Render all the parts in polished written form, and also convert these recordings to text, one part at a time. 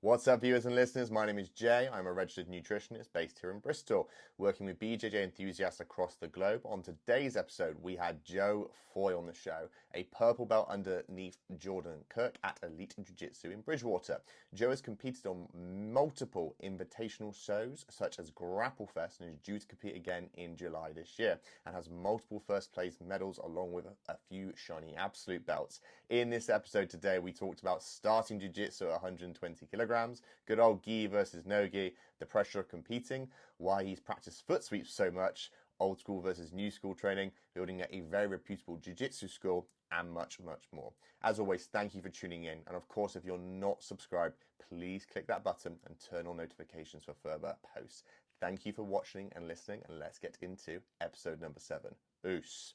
What's up, viewers and listeners? My name is Jay. I'm a registered nutritionist based here in Bristol, working with BJJ enthusiasts across the globe. On today's episode, we had Joe Foy on the show, a purple belt underneath Jordan and Kirk at Elite Jiu-Jitsu in Bridgewater. Joe has competed on multiple invitational shows, such as Grapple Fest, and is due to compete again in July this year, and has multiple first place medals along with a few shiny absolute belts. In this episode today, we talked about starting jiu-jitsu at 120 kilograms, good old gi versus no-gi, the pressure of competing, why he's practiced foot sweeps so much, old school versus new school training, building a very reputable jiu-jitsu school, and much, much more. As always, thank you for tuning in. And of course, if you're not subscribed, please click that button and turn on notifications for further posts. Thank you for watching and listening, and let's get into episode number 7. Oos.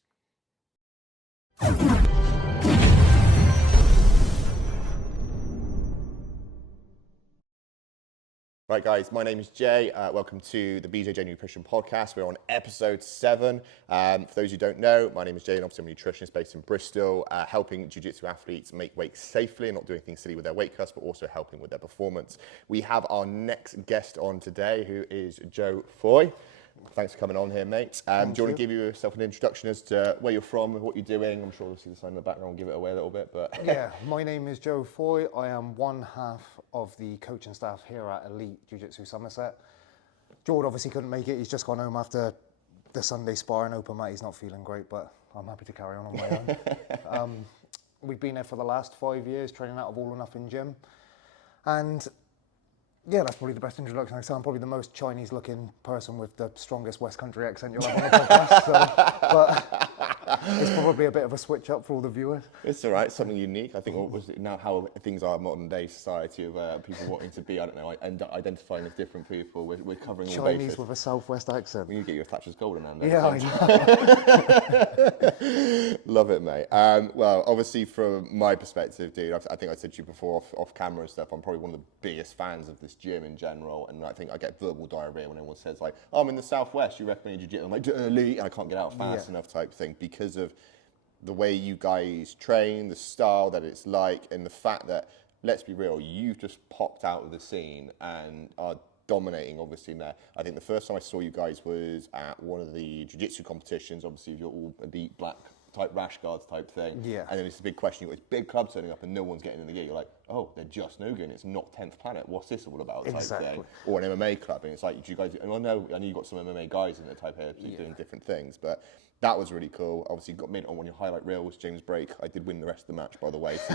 Right, guys, my name is Jay. Welcome to the BJJ Nutrition Podcast. We're on episode 7. For those who don't know, my name is Jay, and obviously I'm a nutritionist based in Bristol, helping jiu-jitsu athletes make weight safely and not doing things silly with their weight cuts, but also helping with their performance. We have our next guest on today, who is Joe Foy. Thanks for coming on here, mate. Do you want to give yourself an introduction as to where you're from and what you're doing? I'm sure obviously the sign in the background will give it away a little bit, but... Yeah, my name is Joe Foy. I am one half of the coaching staff here at Elite Jiu-Jitsu Somerset. George obviously couldn't make it. He's just gone home after the Sunday sparring open mat. He's not feeling great, but I'm happy to carry on my own. We've been here for the last 5 years, training out of All or Nothing Gym. And yeah, that's probably the best introduction. I'm probably the most Chinese-looking person with the strongest West Country accent you'll have on the podcast. But it's probably a bit of a switch up for all the viewers. It's all right, something unique. I think what was it now how things are in modern day society of people wanting to be, I don't know, identifying as different people. We're covering all bases. Chinese with a Southwest accent. You get your Thatcher's Golden hand. Yeah, I know. Love it, mate. Well, obviously from my perspective, dude, I think I said to you before off camera and stuff, I'm probably one of the biggest fans of this gym in general, and I think I get verbal diarrhea when anyone says like, oh, I'm in the Southwest, you recommend jiu-jitsu? I'm like, Elite, and I can't get out fast enough type thing, because of the way you guys train, the style that it's like, and the fact that, let's be real, you've just popped out of the scene and are dominating obviously in there. I think the first time I saw you guys was at one of the jiu-jitsu competitions, obviously you're all elite black type rash guards type thing. Yeah. And then it's a big question, you've got this big club turning up and no one's getting in the gear. You're like, oh, they're just no-gi and it's not 10th Planet. What's this all about type thing? Or an MMA club, and it's like, do you guys, and I know you've got some MMA guys in the type here doing different things, but that was really cool. Obviously, got mint on one of your highlight reels, James Brake. I did win the rest of the match, by the way, so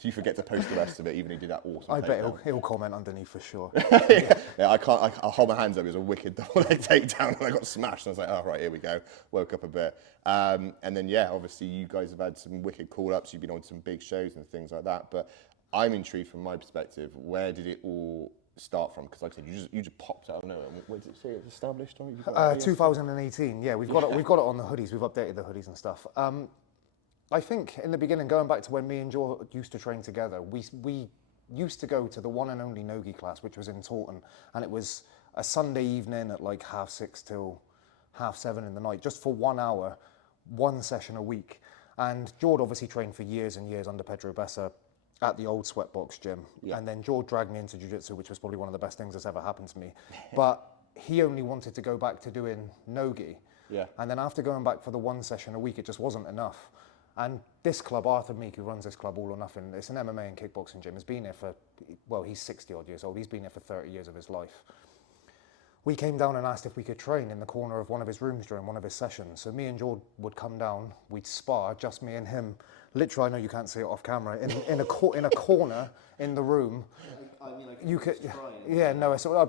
you forget to post the rest of it, even though he did that awesome I bet he'll comment underneath for sure. Yeah, I'll hold my hands up. It was a wicked double leg takedown, and I got smashed, and I was like, oh, right, here we go. Woke up a bit. And then, yeah, obviously, you guys have had some wicked call-ups. You've been on some big shows and things like that, but I'm intrigued from my perspective, where did it all start from? Because like I said, you just popped out of nowhere. Where did it say it's established? 2018. Yeah, we've got it on the hoodies. We've updated the hoodies and stuff. I think in the beginning, going back to when me and Joe used to train together, we used to go to the one and only nogi class, which was in Taunton, and it was a Sunday evening at like 6:30 till 7:30 in the night, just for 1 hour, one session a week. And George obviously trained for years and years under Pedro Bessa at the old Sweatbox gym. Yeah. And then George dragged me into jiu-jitsu, which was probably one of the best things that's ever happened to me. But he only wanted to go back to doing no-gi. Yeah. And then after going back for the one session a week, it just wasn't enough. And this club, Arthur Meek, who runs this club, All or Nothing, it's an MMA and kickboxing gym, has been here for, well, he's 60 odd years old. He's been here for 30 years of his life. We came down and asked if we could train in the corner of one of his rooms during one of his sessions. So me and George would come down, we'd spar, just me and him. Literally, I know you can't see it off camera, in a corner in the room. I mean, you could, yeah, no, so,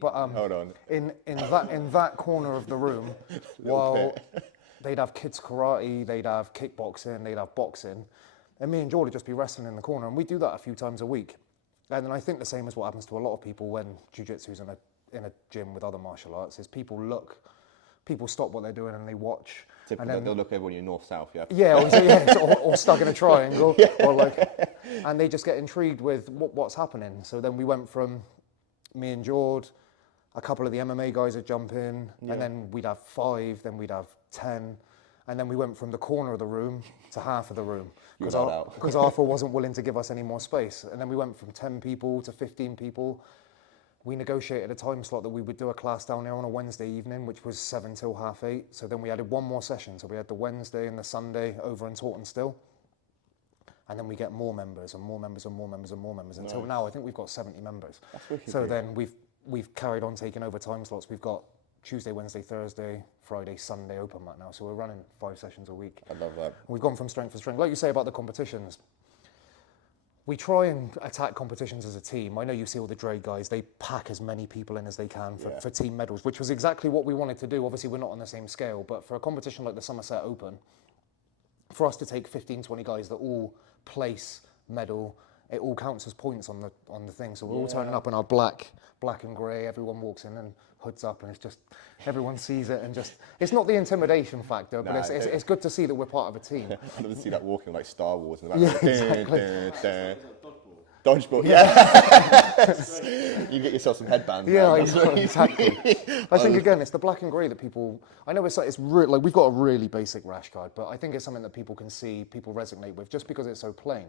but hold on. In that corner of the room, while they'd have kids karate, they'd have kickboxing, they'd have boxing, and me and George would just be wrestling in the corner, and we do that a few times a week. And then I think the same is what happens to a lot of people when jiu-jitsu's in a gym with other martial arts, is people stop what they're doing and they watch. Typically, and then, they'll look over when you're north-south, yeah? Yeah, or stuck in a triangle. Or and they just get intrigued with what's happening. So then we went from me and George, a couple of the MMA guys would jump in, and then we'd have 5, then we'd have 10. And then we went from the corner of the room to half of the room because out. Arthur wasn't willing to give us any more space. And then we went from 10 people to 15 people. We negotiated a time slot that we would do a class down there on a Wednesday evening, which was 7 till half 8. So then we added one more session. So we had the Wednesday and the Sunday over in Taunton still. And then we get more members and more members and more members and more members. Until now, I think we've got 70 members. So then we've carried on taking over time slots. We've got Tuesday, Wednesday, Thursday, Friday, Sunday open mat now. So we're running 5 sessions a week. I love that. We've gone from strength to strength. Like you say about the competitions, we try and attack competitions as a team. I know you see all the Dre guys, they pack as many people in as they can for team medals, which was exactly what we wanted to do. Obviously, we're not on the same scale, but for a competition like the Somerset Open, for us to take 15, 20 guys that all place, medal, it all counts as points on the thing. So we're all turning up in our black and grey. Everyone walks in and hoods up, and it's just everyone sees it, and just it's not the intimidation factor, but it's good to see that we're part of a team. I love to see that walking like Star Wars in the back. Exactly. Dodgeball, you get yourself some headbands. Yeah, exactly. I think again, it's the black and grey that people. I know it's like we've got a really basic rash guard, but I think it's something that people can see, people resonate with, just because it's so plain.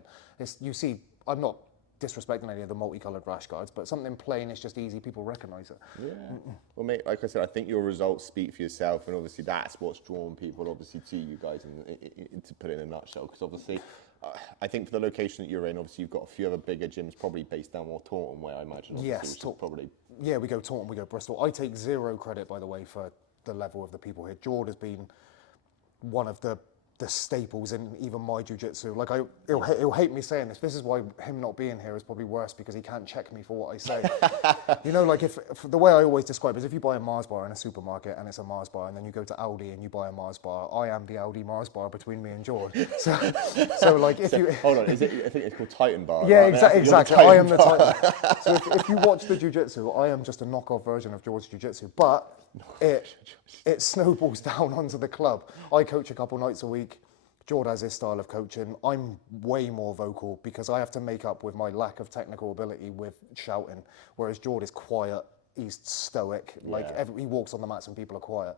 You see, I'm not disrespecting any of the multicoloured rash guards, but something plain is just easy. People recognise it. Yeah. Well, mate, like I said, I think your results speak for yourself, and obviously that's what's drawn people, obviously, to you guys, to put it in a nutshell. Because obviously, I think for the location that you're in, obviously you've got a few other bigger gyms, probably based down more Taunton way, I imagine. Yes, probably. Yeah, we go Taunton, we go Bristol. I take zero credit, by the way, for the level of the people here. Jord has been one of the staples in even my jiu-jitsu. Like, he'll hate me saying this. This is why him not being here is probably worse, because he can't check me for what I say. You know, like, if the way I always describe it is, if you buy a Mars bar in a supermarket and it's a Mars bar, and then you go to Aldi and you buy a Mars bar, I am the Aldi Mars bar between me and Jord. So like, if you... Hold on, I think it's called Titan Bar. Yeah, right? exactly. I am the Titan. So if you watch the jiu-jitsu, I am just a knockoff version of Jord's jiu-jitsu, but it snowballs down onto the club. I coach a couple nights a week. Jord has his style of coaching. I'm way more vocal because I have to make up with my lack of technical ability with shouting, whereas Jord is quiet, he's stoic. Like, he walks on the mats and people are quiet.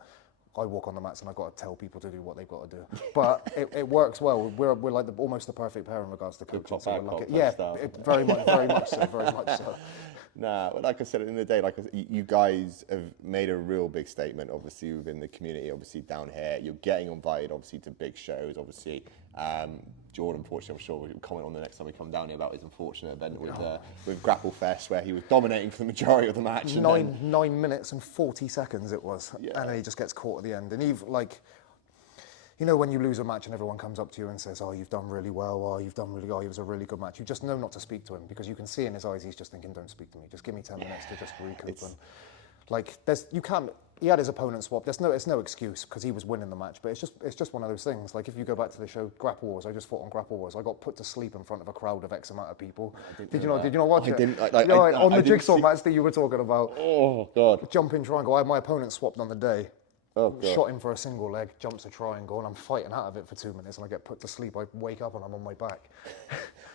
I walk on the mats and I've got to tell people to do what they've got to do. But it works well. We're like almost the perfect pair in regards to coaching. So we're like, very much so. Nah, but like I said, at the end of the day, you guys have made a real big statement, obviously, within the community, obviously, down here. You're getting invited, obviously, to big shows, obviously. Jordan, unfortunately, I'm sure we'll comment on the next time we come down here about his unfortunate event with Grapple Fest, where he was dominating for the majority of the match. And 9 minutes and 40 seconds it was. And then he just gets caught at the end. And you know, when you lose a match and everyone comes up to you and says, oh, you've done really well, it was a really good match, you just know not to speak to him, because you can see in his eyes he's just thinking, don't speak to me, just give me 10 minutes to just recoup. And like, he had his opponent swap. It's no excuse, because he was winning the match, but it's just one of those things. Like, if you go back to the show Grapple Wars, I just fought on Grapple Wars. I got put to sleep in front of a crowd of X amount of people. Did you not watch it? On the jigsaw match that you were talking about. Oh God! Jumping triangle. I had my opponent swapped on the day. Oh, God. Shot him for a single leg, jumps a triangle, and I'm fighting out of it for 2 minutes, and I get put to sleep. I wake up and I'm on my back.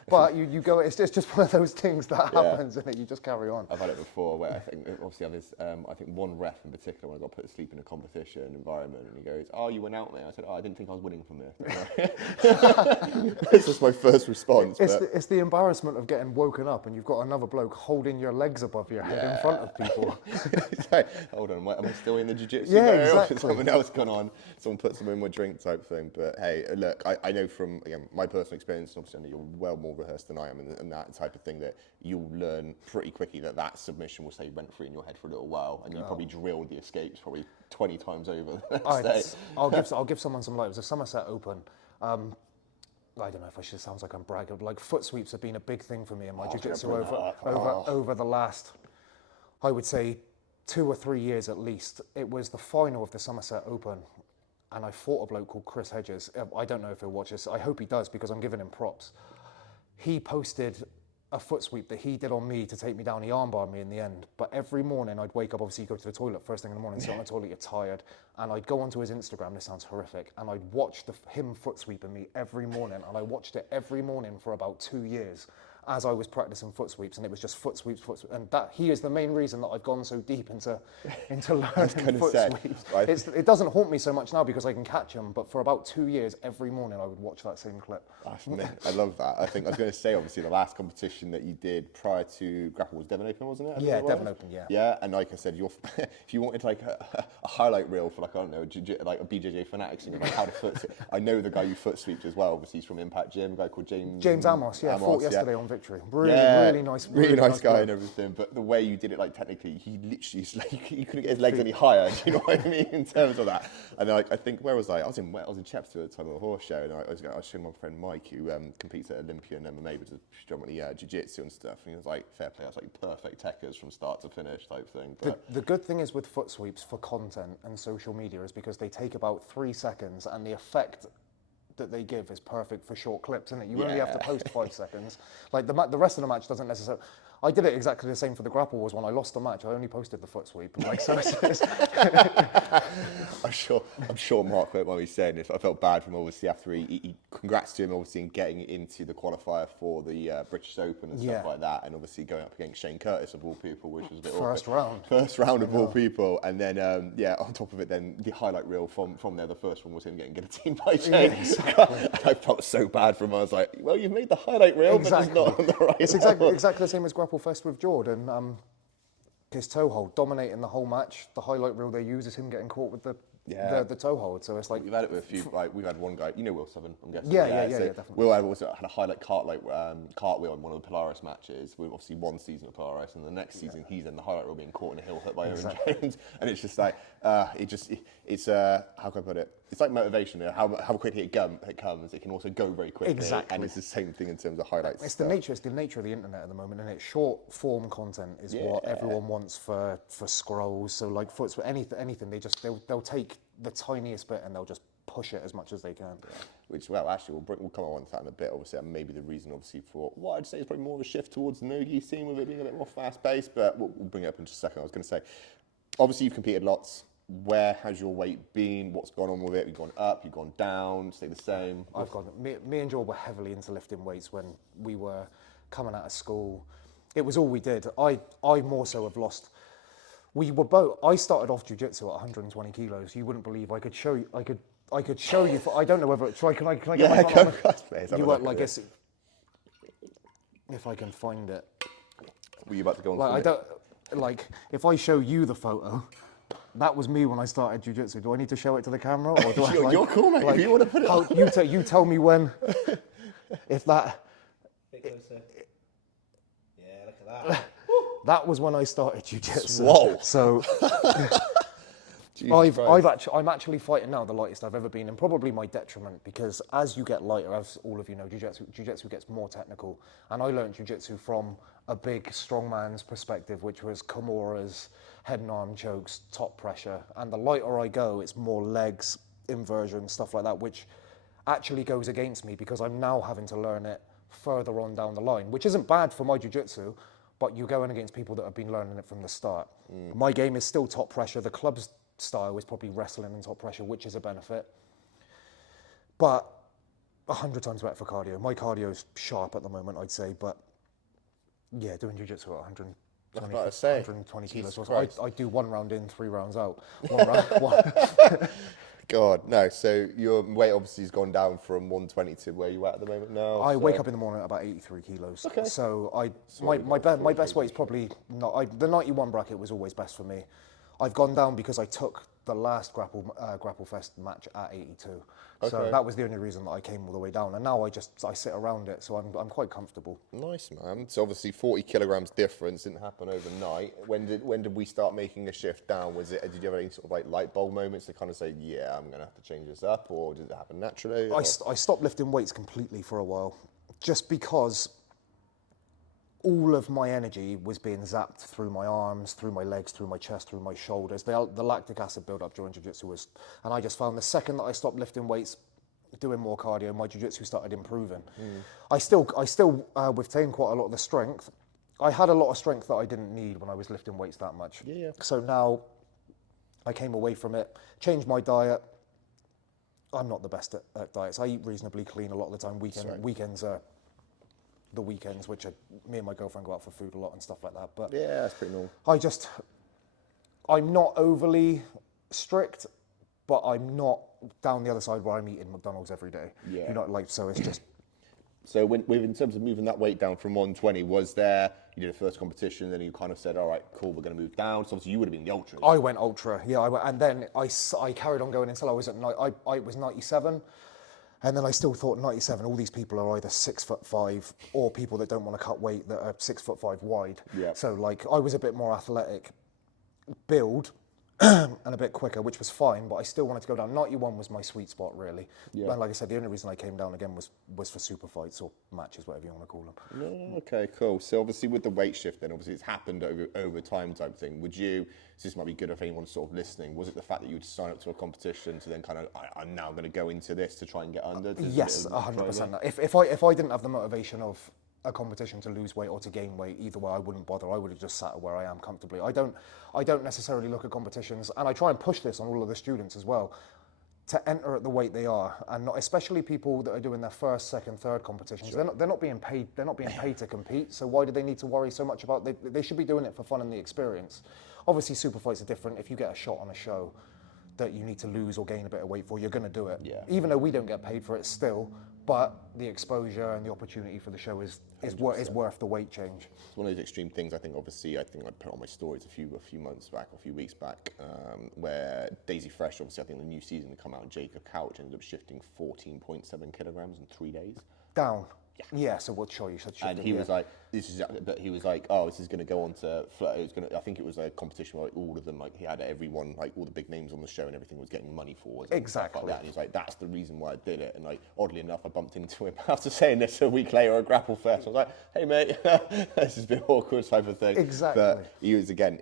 But you go, it's just one of those things that happens, and you just carry on. I've had it before, where I think, obviously, I think one ref in particular, when I got put to sleep in a competition environment, and he goes, oh, you went out there? I said, oh, I didn't think I was winning from this. This is my first response. It's the embarrassment of getting woken up, and you've got another bloke holding your legs above your head in front of people. Like, hold on, am I still in the jiu-jitsu? Yeah, exactly. Something else gone on, someone put some in my drink type thing. But hey, look, I know from, again, my personal experience, and obviously I know you're well more rehearsed than I am, and that type of thing, that you'll learn pretty quickly that submission will say went through in your head for a little while, and you probably drilled the escapes probably 20 times over the next day. I'll give someone some light. It was a Somerset Open. I don't know if sounds like I'm bragging, but like, foot sweeps have been a big thing for me in my jiu-jitsu over the last, I would say, 2 or 3 years at least. It was the final of the Somerset Open, and I fought a bloke called Chris Hedges. I don't know if he'll watch this. I hope he does, because I'm giving him props. He posted a foot sweep that he did on me to take me down. He armbarred me in the end. But every morning I'd wake up, obviously you go to the toilet first thing in the morning, sit on the toilet, you're tired. And I'd go onto his Instagram, this sounds horrific, and I'd watch him foot sweeping me every morning. And I watched it every morning for about 2 years. as I was practicing foot sweeps, and it was just foot sweeps, and that he is the main reason that I've gone so deep into learning foot sweeps. Right. It doesn't haunt me so much now because I can catch them, but for about 2 years, every morning I would watch that same clip. I love that. I think I was going to say, obviously, the last competition that you did prior to Grapple was Devon Open, wasn't it? Yeah, Devon Open, yeah. Yeah, and like I said, if you wanted like a highlight reel for like, I don't know, like a BJJ fanatics and like how to foot sweep. I know the guy you foot sweeps as well. Obviously, he's from Impact Gym, a guy called James Amos, yeah, fought yesterday on Victory. Really nice guy and everything. But the way you did it, like technically, he literally he couldn't get his legs any higher. Do you know what I mean in terms of that? And like I think where was I? I was in Chepstow at the time of the horse show, and I was showing my friend Mike, who competes at Olympia and MMA, but predominantly jiu-jitsu and stuff. And he was like, fair play. I was like, perfect techers from start to finish type thing. But the good thing is with foot sweeps for content and social media is because they take about 3 seconds, and the effect that they give is perfect for short clips, isn't it? You only have to post 5 seconds. Like the rest of the match doesn't necessarily. I did it exactly the same for the grapple wars. When I lost the match, I only posted the foot sweep. Like, so I'm sure Mark won't mind me saying this. I felt bad for him, obviously, after he congrats to him, obviously, in getting into the qualifier for the British Open and stuff like that, and obviously going up against Shane Curtis, of all people, which was a bit awkward. First round of all people, and then, on top of it, then the highlight reel from there, the first one was him getting guillotined by Shane. Yeah, exactly. And I felt so bad for him. I was like, well, you've made the highlight reel, but it's not on the right It's exactly the same as Grapple Fest with Jordan. His toe hold dominating the whole match. The highlight reel they use is him getting caught with the toe hold. So it's like we've had it with a few. Like we've had one guy, Will Southern, I'm guessing. Yeah, definitely. Will also had a highlight cartwheel in one of the Polaris matches. We've obviously one season of Polaris, and the next season he's in the highlight reel being caught in a heel hook by Owen Jones, and it's just like it's how can I put it? It's like motivation. How quickly it comes, it can also go very quickly. Exactly. And it's the same thing in terms of highlights. It's the nature of the internet at the moment, and it's short form content is what everyone wants for scrolls. So like foots, anything, they'll take the tiniest bit and they'll just push it as much as they can. Yeah. Which, well, actually, we'll come on to that in a bit. Obviously, and maybe the reason, obviously, for what I'd say is probably more of a shift towards the nogi scene, with it being a bit more fast-paced. But we'll bring it up in just a second. I was going to say, obviously, you've competed lots. Where has your weight been? What's gone on with it? You've gone up, you've gone down, stay the same? Me and Joel were heavily into lifting weights when we were coming out of school. It was all we did. I more so have lost. We were both. I started off jiu-jitsu at 120 kilos. You wouldn't believe. I could show you. I could show you. I don't know whether. Can I get my phone? You were like, if I can find it. Were you about to go on? Like, I don't. Like, if I show you the photo, that was me when I started jiu-jitsu. Do I need to show it to the camera, or do You're cool, mate. If you want to put it on. You tell me when. If that. Bit closer. Yeah, look at that. That was when I started jiu-jitsu. Whoa. So I'm actually fighting now the lightest I've ever been, and probably my detriment, because as you get lighter, as all of you know, jiu-jitsu gets more technical. And I learned jiu-jitsu from a big strongman's perspective, which was Kimuras, head and arm chokes, top pressure. And the lighter I go, it's more legs, inversion, stuff like that, which actually goes against me because I'm now having to learn it further on down the line, which isn't bad for my jiu-jitsu, but you're going against people that have been learning it from the start. My game is still top pressure. The club's style is probably wrestling and top pressure, which is a benefit. But 100 times better for cardio. My cardio's sharp at the moment, I'd say, but yeah, doing jiu-jitsu at 120 kilos. I do 1 round in, 3 rounds out. God, no. So your weight obviously has gone down from 120 to where you at the moment now. I wake up in the morning at about 83 kilos. Okay. So my best weight is probably not. The 91 bracket was always best for me. I've gone down because I took the last Grapple Fest match at 82. Okay. So that was the only reason that I came all the way down. And now I sit around it, so I'm quite comfortable. Nice, man. So obviously 40 kilograms difference didn't happen overnight. When did we start making a shift down? Did you have any sort of like light bulb moments to kind of say, yeah, I'm going to have to change this up, or did it happen naturally? I stopped lifting weights completely for a while, just because all of my energy was being zapped through my arms, through my legs, through my chest, through my shoulders. The lactic acid build-up during jiu-jitsu was, and I just found the second that I stopped lifting weights, doing more cardio, my jiu-jitsu started improving. I still retained quite a lot of the strength. I had a lot of strength that I didn't need when I was lifting weights that much. Yeah. So now I came away from it, changed my diet. I'm not the best at diets. I eat reasonably clean a lot of the time. Weekends are the weekends, which me and my girlfriend go out for food a lot and stuff like that. But Yeah, that's pretty normal. I'm not overly strict, but I'm not down the other side where I'm eating McDonald's every day. Yeah. You know, like, so it's just. So in terms of moving that weight down from 120, was there, you did a first competition, then you kind of said, all right, cool, we're going to move down. So obviously you would have been the ultras. I went ultra, yeah. And then I carried on going until I was I was 97. And then I still thought 97, all these people are either 6'5" or people that don't want to cut weight that are 6'5" wide. Yeah. So like I was a bit more athletic build and a bit quicker, which was fine, but I still wanted to go down. 91 was my sweet spot, really. Yeah. And like I said, the only reason I came down again was for super fights or matches, whatever you want to call them. No, okay, cool. So obviously with the weight shift then, obviously it's happened over time type thing. Would you, so this might be good if anyone's sort of listening, was it the fact that you would sign up to a competition to then kind of, I'm now going to go into this to try and get under? Yes, 100%. If I didn't have the motivation of a competition to lose weight or to gain weight, either way I wouldn't bother. I would have just sat where I am comfortably. I don't necessarily look at competitions, and I try and push this on all of the students as well, to enter at the weight they are, and not, especially people that are doing their first, second, third competitions. Sure. They're not being paid. They're not being paid to compete. So why do they need to worry so much about? They should be doing it for fun and the experience. Obviously, super fights are different. If you get a shot on a show that you need to lose or gain a bit of weight for, you're going to do it. Yeah. Even though we don't get paid for it still, but the exposure and the opportunity for the show is worth the weight change. It's one of those extreme things. I think I put on my stories a few months back, or a few weeks back, where Daisy Fresh, obviously I think the new season had come out, and Jacob Couch ended up shifting 14.7 kilograms in 3 days. Down. Yeah, so what show you said? And he was like, this is going to go on to, I think it was a competition where like, all of them, like he had everyone, like all the big names on the show and everything was getting money for. Exactly. Like that. And he's like, that's the reason why I did it. And like, oddly enough, I bumped into him after saying this a week later at Grapple Fest. I was like, hey mate, this has been awkward type of thing. Exactly. But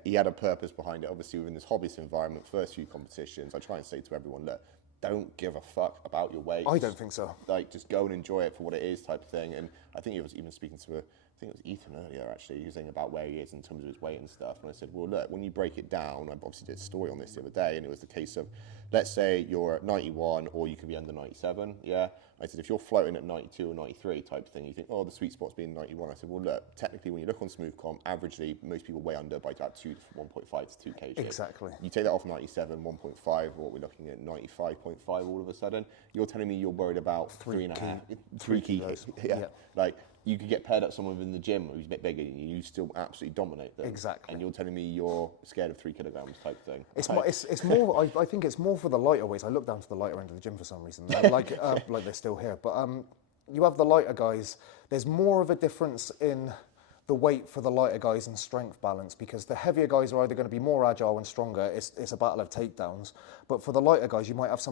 he had a purpose behind it. Obviously within this hobbyist environment, first few competitions, I try and say to everyone, look, don't give a fuck about your weight. I don't think so. Like, just go and enjoy it for what it is type of thing. And I think he was even speaking to I think it was Ethan earlier actually, he was saying about where he is in terms of his weight and stuff. And I said, well, look, when you break it down, I obviously did a story on this the other day, and it was the case of, let's say you're at 91 or you could be under 97, yeah? I said, if you're floating at 92 or 93 type of thing, you think, oh, the sweet spot's being 91. I said, well, look, technically when you look on SmoothCom, averagely, most people weigh under by about 1.5 to 2 kg. Exactly. You take that off 97, 1.5, what we're looking at 95.5 all of a sudden, you're telling me you're worried about 3 kilos. Yeah. Like, you could get paired up someone in the gym who's a bit bigger than you, you still absolutely dominate them. Exactly. And you're telling me you're scared of 3 kilograms type thing. It's more. I think it's more for the lighter weights. I look down to the lighter end of the gym for some reason. Like they're still here, but you have the lighter guys. There's more of a difference in the weight for the lighter guys and strength balance, because the heavier guys are either going to be more agile and stronger. It's a battle of takedowns. But for the lighter guys, you might have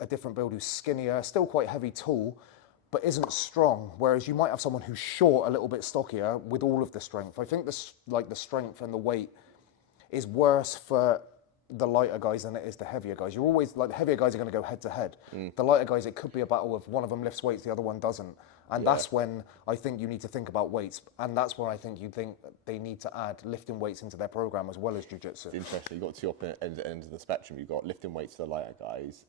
a different build who's skinnier, still quite heavy, tall, but isn't strong, whereas you might have someone who's short, a little bit stockier, with all of the strength. I think the strength and the weight is worse for the lighter guys than it is the heavier guys. You're always, like, the heavier guys are going to go head to head. The lighter guys, it could be a battle of one of them lifts weights, the other one doesn't. And that's when I think you need to think about weights. And that's where I think you think they need to add lifting weights into their program as well as jujitsu. It's interesting. You've got two ends of the spectrum. You've got lifting weights to the lighter guys,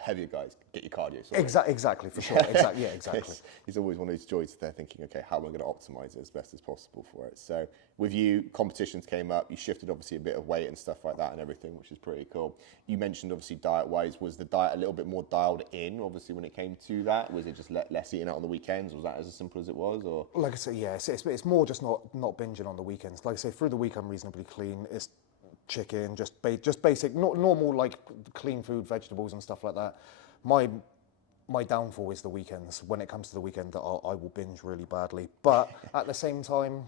heavier guys, get your cardio sorted. Exactly, for sure. Exactly. It's always one of those joys there thinking, okay, how am I going to optimize it as best as possible for it? So with you, competitions came up, you shifted obviously a bit of weight and stuff like that and everything, which is pretty cool. You mentioned obviously diet-wise, was the diet a little bit more dialed in, obviously, when it came to that? Was it just less eating out on the weekends? Was that as simple as it was? Or like I say, yeah, it's more just not binging on the weekends. Like I say, through the week I'm reasonably clean. It's chicken, just basic, normal, like clean food, vegetables and stuff like that. My downfall is the weekends. When it comes to the weekend, I will binge really badly. But at the same time,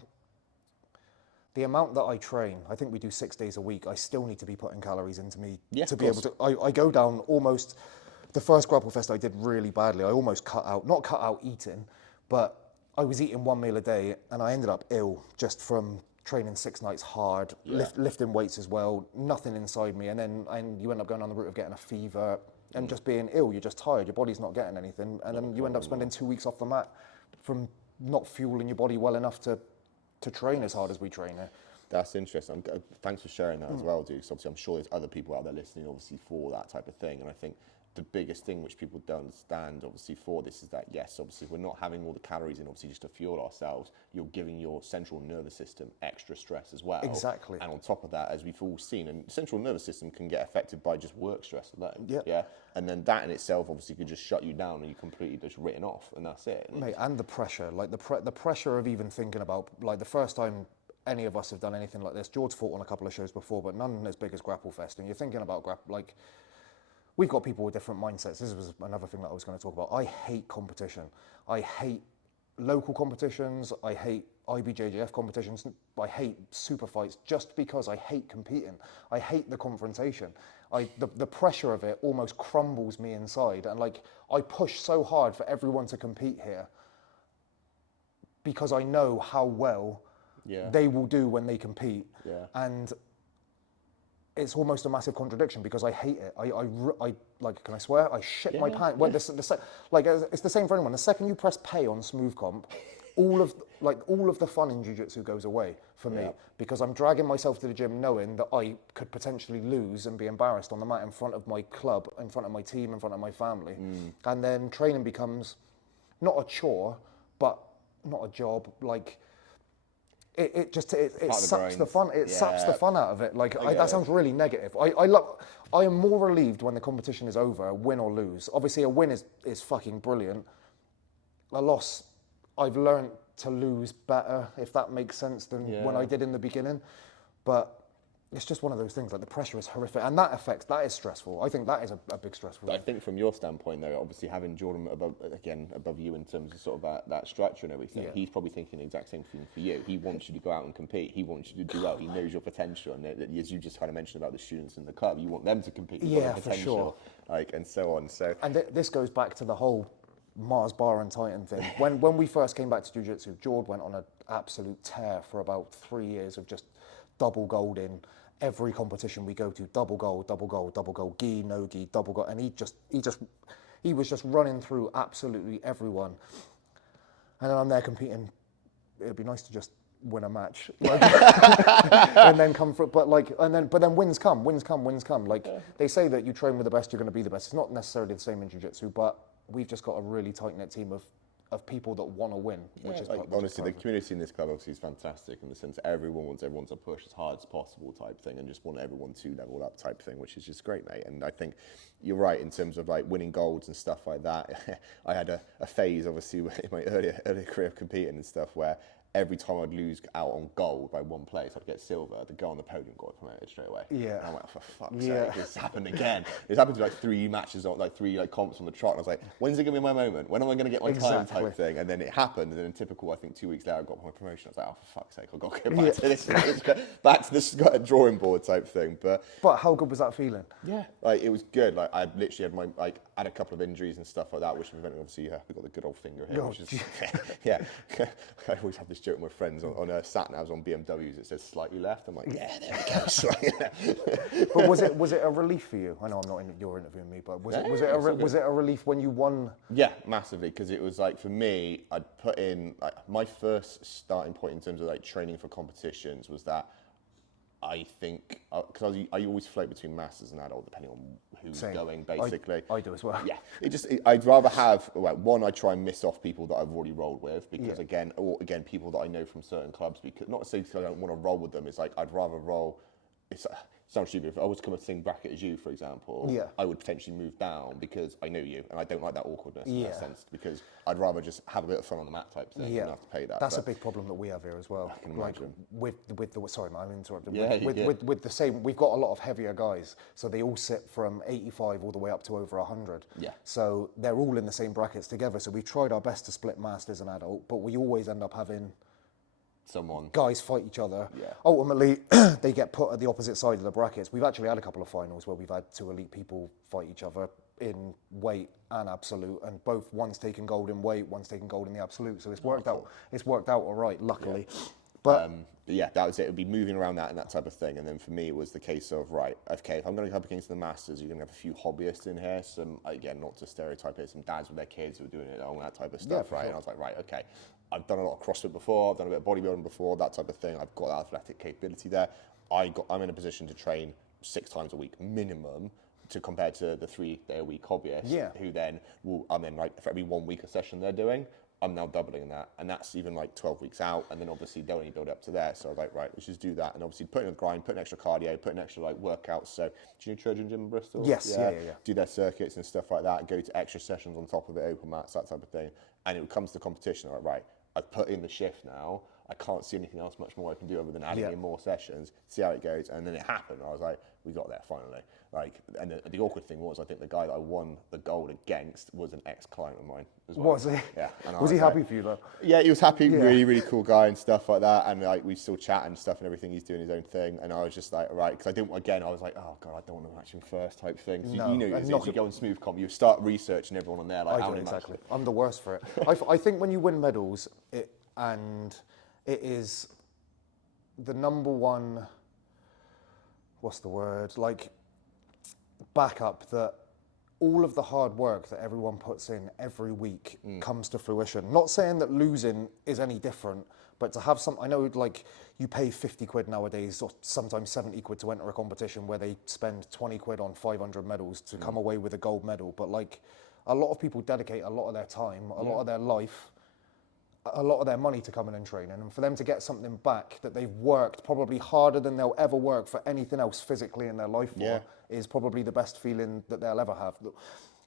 the amount that I train, I think we do 6 days a week, I still need to be putting calories into me to be able to. I go down almost. The first Grapple Fest I did really badly. I almost not cut out eating, but I was eating one meal a day, and I ended up ill just from training 6 nights hard, lifting weights as well, nothing inside me, and you end up going on the route of getting a fever and just being ill. You're just tired, your body's not getting anything, and then you end up spending 2 weeks off the mat from not fueling your body well enough to train as hard as we train it. That's interesting. Thanks for sharing that as well, dude. 'Cause obviously I'm sure there's other people out there listening obviously for that type of thing, and I think the biggest thing which people don't understand, obviously, for this is that, yes, obviously, we're not having all the calories in, obviously, just to fuel ourselves. You're giving your central nervous system extra stress as well. Exactly. And on top of that, as we've all seen, and central nervous system can get affected by just work stress alone. Yeah. Yeah. And then that in itself, obviously, could just shut you down and you're completely just written off, and that's it. Mate, and the pressure, like the pressure of even thinking about, like the first time any of us have done anything like this, George fought on a couple of shows before, but none as big as Grapple Fest. And you're thinking about like, we've got people with different mindsets. This was another thing that I was going to talk about. I hate competition. I hate local competitions. I hate IBJJF competitions. I hate super fights just because I hate competing. I hate the confrontation. The pressure of it almost crumbles me inside. And like, I push so hard for everyone to compete here because I know how well they will do when they compete. Yeah. And it's almost a massive contradiction because I hate it. I like, can I swear? I shit my pants. Well, like, it's the same for anyone. The second you press pay on Smooth Comp, all of the fun in jiu-jitsu goes away for me because I'm dragging myself to the gym knowing that I could potentially lose and be embarrassed on the mat in front of my club, in front of my team, in front of my family. And then training becomes not a chore, but not a job. Like, it saps the fun. It saps the fun out of it. Like, that sounds really negative. I am more relieved when the competition is over, win or lose. Obviously, a win is fucking brilliant. A loss, I've learned to lose better, if that makes sense, than when I did in the beginning. But it's just one of those things. Like, the pressure is horrific, and that is stressful. I think that is a big stressful. I think from your standpoint, though, obviously having Jordan above you in terms of sort of that structure and everything, he's probably thinking the exact same thing for you. He wants you to go out and compete. He wants you to do well. He knows your potential, and as you just kind of mentioned about the students in the club, you want them to compete. For sure. Like, and so on. So, and this goes back to the whole Mars Bar and Titan thing. When we first came back to jiu-jitsu, Jord went on an absolute tear for about 3 years of just double gold in every competition we go to. Double gold, gi, nogi, double gold, and he was just running through absolutely everyone. And then I'm there competing. It'd be nice to just win a match, like, and then come for. But then wins come. Like, they say that you train with the best, you're going to be the best. It's not necessarily the same in jiu-jitsu, but we've just got a really tight-knit team of people that want to win. Which is honestly, the community in this club obviously is fantastic in the sense everyone wants everyone to push as hard as possible type thing, and just want everyone to level up type thing, which is just great, mate. And I think you're right in terms of like winning golds and stuff like that. I had a phase obviously in my earlier career of competing and stuff where every time I'd lose out on gold by one place, I'd get silver. The guy on the podium got promoted straight away. Yeah. And I'm like, for fuck's sake, this happened again. It's happened to like 3 matches, like 3 like comps on the trot. And I was like, when's it gonna be my moment? When am I gonna get my time type thing? And then it happened. And then in typical, I think 2 weeks later, I got my promotion. I was like, oh, for fuck's sake, I've got to get back to this. Back to this drawing board type thing. But how good was that feeling? Yeah, like it was good. Like I literally had had a couple of injuries and stuff like that, which prevented obviously we got the good old finger here, which is I always have this joke with my friends on sat navs on BMWs. It says slightly left. I'm like, yeah, there we go. Slightly left. But was it a relief for you? I know I'm not you're interviewing me, but was it a relief when you won? Yeah, massively, because it was like for me, I'd put in like my first starting point in terms of like training for competitions was that. I think, because I always float between masters and adult, depending on who's going, basically. I do as well. Yeah, I'd rather have, one, I try and miss off people that I've already rolled with, because again, people that I know from certain clubs, because not necessarily because I don't want to roll with them, it's like, I'd rather roll, sounds stupid, if I was to come at the same bracket as you, for example, I would potentially move down because I know you, and I don't like that awkwardness in that sense, because I'd rather just have a bit of fun on the mat type thing and have to pay that. That's a big problem that we have here as well. I can imagine. With the, sorry, I'm interrupting. Yeah, with the same, we've got a lot of heavier guys, so they all sit from 85 all the way up to over 100. Yeah. So they're all in the same brackets together, so we've tried our best to split masters and adult, but we always end up having guys fight each other. Yeah. Ultimately, they get put at the opposite side of the brackets. We've actually had a couple of finals where we've had 2 elite people fight each other in weight and absolute, and one's taken gold in weight, one's taken gold in the absolute. So it's worked out. It's worked out all right, luckily. Yeah. But yeah, that was it. It would be moving around that and that type of thing. And then for me, it was the case of, right, okay, if I'm going to come up against the masters, you're going to have a few hobbyists in here. Some, again, not to stereotype it, some dads with their kids who are doing it, all that type of stuff, right? Sure. And I was like, right, okay, I've done a lot of CrossFit before, I've done a bit of bodybuilding before, that type of thing. I've got that athletic capability there. I'm in a position to train 6 times a week minimum. to compare to the 3-day-a-week hobbyists who then will, and then like for every 1 week a session they're doing, I'm now doubling that, and that's even like 12 weeks out, and then obviously they'll only build up to there. So I was like, right, let's just do that, and obviously put in a grind, put in extra cardio, put in extra like workouts. So do you know Trojan Gym in Bristol? Yes, yeah. Do their circuits and stuff like that. Go to extra sessions on top of it, open mats, that type of thing. And it comes to competition. I'm like, right, I've put in the shift now. I can't see anything else much more I can do other than adding in more sessions. See how it goes, and then it happened. I was like, we got there finally. Like, and the awkward thing was, I think the guy that I won the gold against was an ex-client of mine as well. Was he? Yeah. Was he happy for you though? Yeah, he was happy. Yeah. Really cool guy and stuff like that. And like we still chat and stuff and everything. He's doing his own thing. And I was just like, right, because I didn't. Again, I was like, oh god, I don't want to match him first type thing. So No, you know, you go on smooth comp, you start researching everyone on there. Like, I do exactly. I'm the worst for it. I think when you win medals, it is the number one. What's the word? Like backup that all of the hard work that everyone puts in every week comes to fruition. Not saying that losing is any different, but to have some, I know like you pay 50 quid nowadays or sometimes 70 quid to enter a competition where they spend 20 quid on 500 medals to come away with a gold medal. But like a lot of people dedicate a lot of their time, a lot of their life, a lot of their money to come in and training, and for them to get something back that they've worked probably harder than they'll ever work for anything else physically in their life for is probably the best feeling that they'll ever have.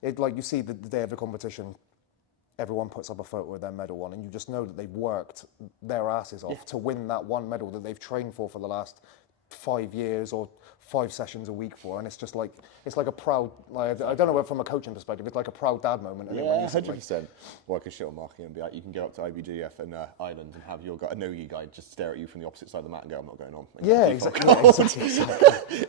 It, like you see the day of the competition, everyone puts up a photo of their medal on, and you just know that they've worked their asses off to win that one medal that they've trained for the last 5 years or 5 sessions a week for, and it's just like it's like a proud. Like, I don't know from a coaching perspective, it's like a proud dad moment. Yeah, 100%. Or I could shit on marking and be like, you can go up to IBGF and Ireland and have your guy, a nogi guy just stare at you from the opposite side of the mat and go, I'm not going on. Yeah, exactly.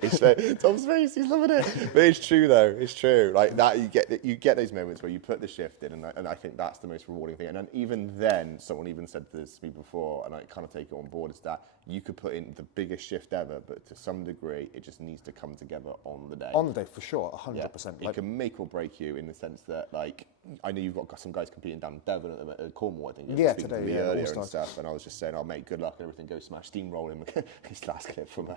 It's Tom's face, he's loving it. But it's true though. It's true. Like that, you get those moments where you put the shift in, and I think that's the most rewarding thing. And then even then, someone even said this to me before, and I kind of take it on board, is that you could put in the biggest shift ever, but to some degree, it just needs to come together on the day. On the day, for sure, 100%. It can make or break you in the sense that, like, I know you've got some guys competing down in Devon at Cornwall, I think. Yeah, today, earlier and stuff, and I was just saying, oh mate, good luck and everything. Go smash, steamroll him. His last clip from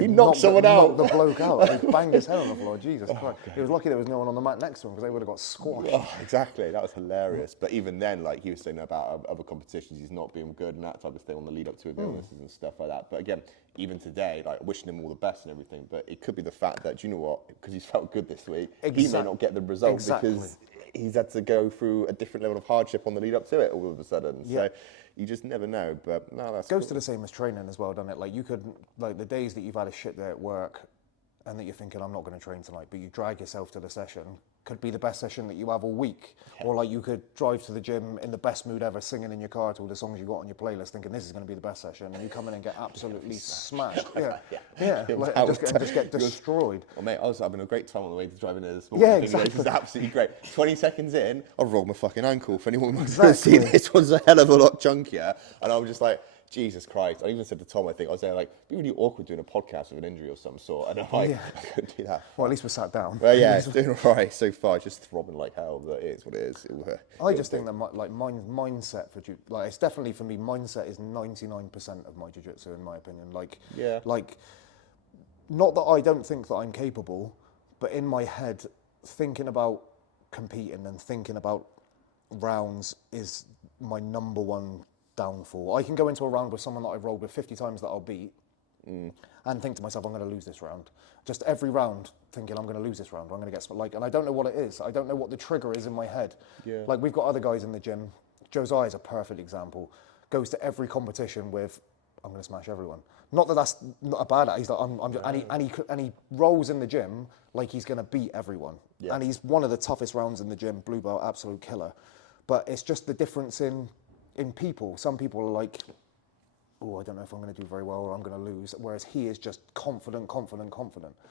he knocked someone out. Knocked the bloke out. He banged his head on the floor. Jesus Christ! He was lucky there was no one on the mat next to him because they would have got squashed. Oh, exactly, that was hilarious. But even then, like he was saying about other competitions, he's not being good and that type of thing on the lead up to illnesses and stuff like that. But again, even today, like wishing him all the best and everything. But it could be the fact that, do you know what? Because he's felt good this week, he may not get the result because he's had to go through a different level of hardship on the lead up to it all of a sudden. So you just never know. But no, that's goes to the same as training as well, doesn't it? Like you could, like the days that you've had a shit day at work and that you're thinking, I'm not going to train tonight, but you drag yourself to the session, could be the best session that you have all week. Or like you could drive to the gym in the best mood ever, singing in your car to all the songs you got on your playlist, thinking this is going to be the best session, and you come in and get absolutely smashed. Like, and just get destroyed. Well, mate, I was having a great time on the way to driving there this morning. Yeah, exactly. This is absolutely great. 20 seconds in, I've rolled my fucking ankle. If anyone wants to see, this one's a hell of a lot chunkier. And I was just like, Jesus Christ. I even said to Tom, I think, I was there like, it'd be really awkward doing a podcast with an injury of some sort. And I'm like, I couldn't do that. Well, at least we're sat down. Well, yeah, it's doing all right so far. It's just throbbing like hell, but it is what it is. I just think that mindset for like it's definitely for me. Mindset is 99% of my jiu-jitsu, in my opinion. Like, not that I don't think that I'm capable, but in my head, thinking about competing and thinking about rounds is my number one downfall. I can go into a round with someone that I've rolled with 50 times that I'll beat and think to myself, I'm going to lose this round. Just every round thinking, I'm going to lose this round, I'm going to get and I don't know what it is. I don't know what the trigger is in my head. Like we've got other guys in the gym. Josiah is a perfect example. Goes to every competition with, I'm going to smash everyone. Not that that's not a bad. He's like, and he rolls in the gym like he's going to beat everyone. And he's one of the toughest rounds in the gym, blue belt, absolute killer. But it's just the difference in people. Some people are like, oh, I don't know if I'm going to do very well or I'm going to lose. Whereas he is just confident.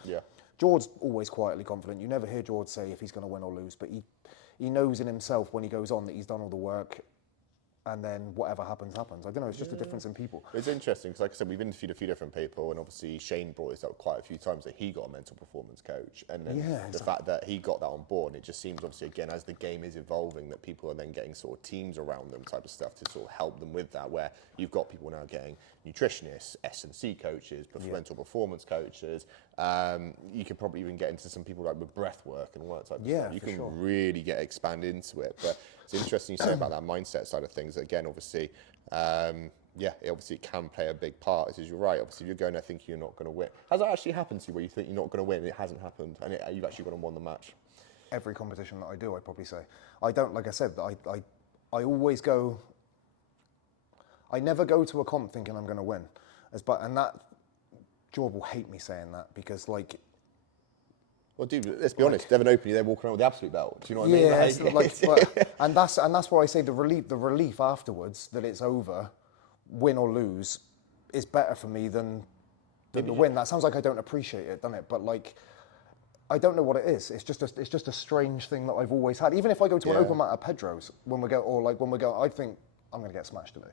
Yeah. George's always quietly confident. You never hear George say if he's going to win or lose, but he knows in himself when he goes on that he's done all the work. and then whatever happens, happens. I don't know, it's just a difference in people. It's interesting because, like I said, we've interviewed a few different people, and obviously Shane brought this up quite a few times that he got a mental performance coach, and then the fact that he got that on board, and it just seems obviously again as the game is evolving that people are then getting sort of teams around them type of stuff to sort of help them with that. Where you've got people now getting nutritionists, S&C coaches, mental performance coaches. You could probably even get into some people like with breath work and all that type of stuff. You can really expand into it, but. It's interesting you say about that mindset side of things. Again, obviously, it can play a big part. Because you're right. Obviously, if you're going there thinking you're not going to win. Has that actually happened to you where you think you're not going to win and it hasn't happened and you've actually gone and won the match? Every competition that I do, I'd probably say. I don't, like I said, I always go, I never go to a comp thinking I'm going to win. And that, George will hate me saying that because like, well, dude, let's be honest. Devon Open, they're walking around with the absolute belt. Do you know what I mean? And that's why I say the relief afterwards that it's over, win or lose, is better for me than the win. That sounds like I don't appreciate it, doesn't it? But like, I don't know what it is. It's just a strange thing that I've always had. Even if I go to an open mat at Pedro's when we go, I think I'm going to get smashed today.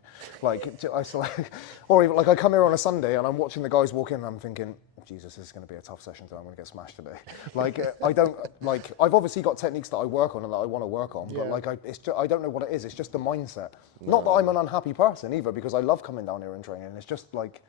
Or even like I come here on a Sunday and I'm watching the guys walk in and I'm thinking, Jesus, this is going to be a tough session today. I'm going to get smashed today. I've obviously got techniques that I work on and that I want to work on, but I don't know what it is. It's just the mindset. No. Not that I'm an unhappy person either, because I love coming down here and training. It's just like,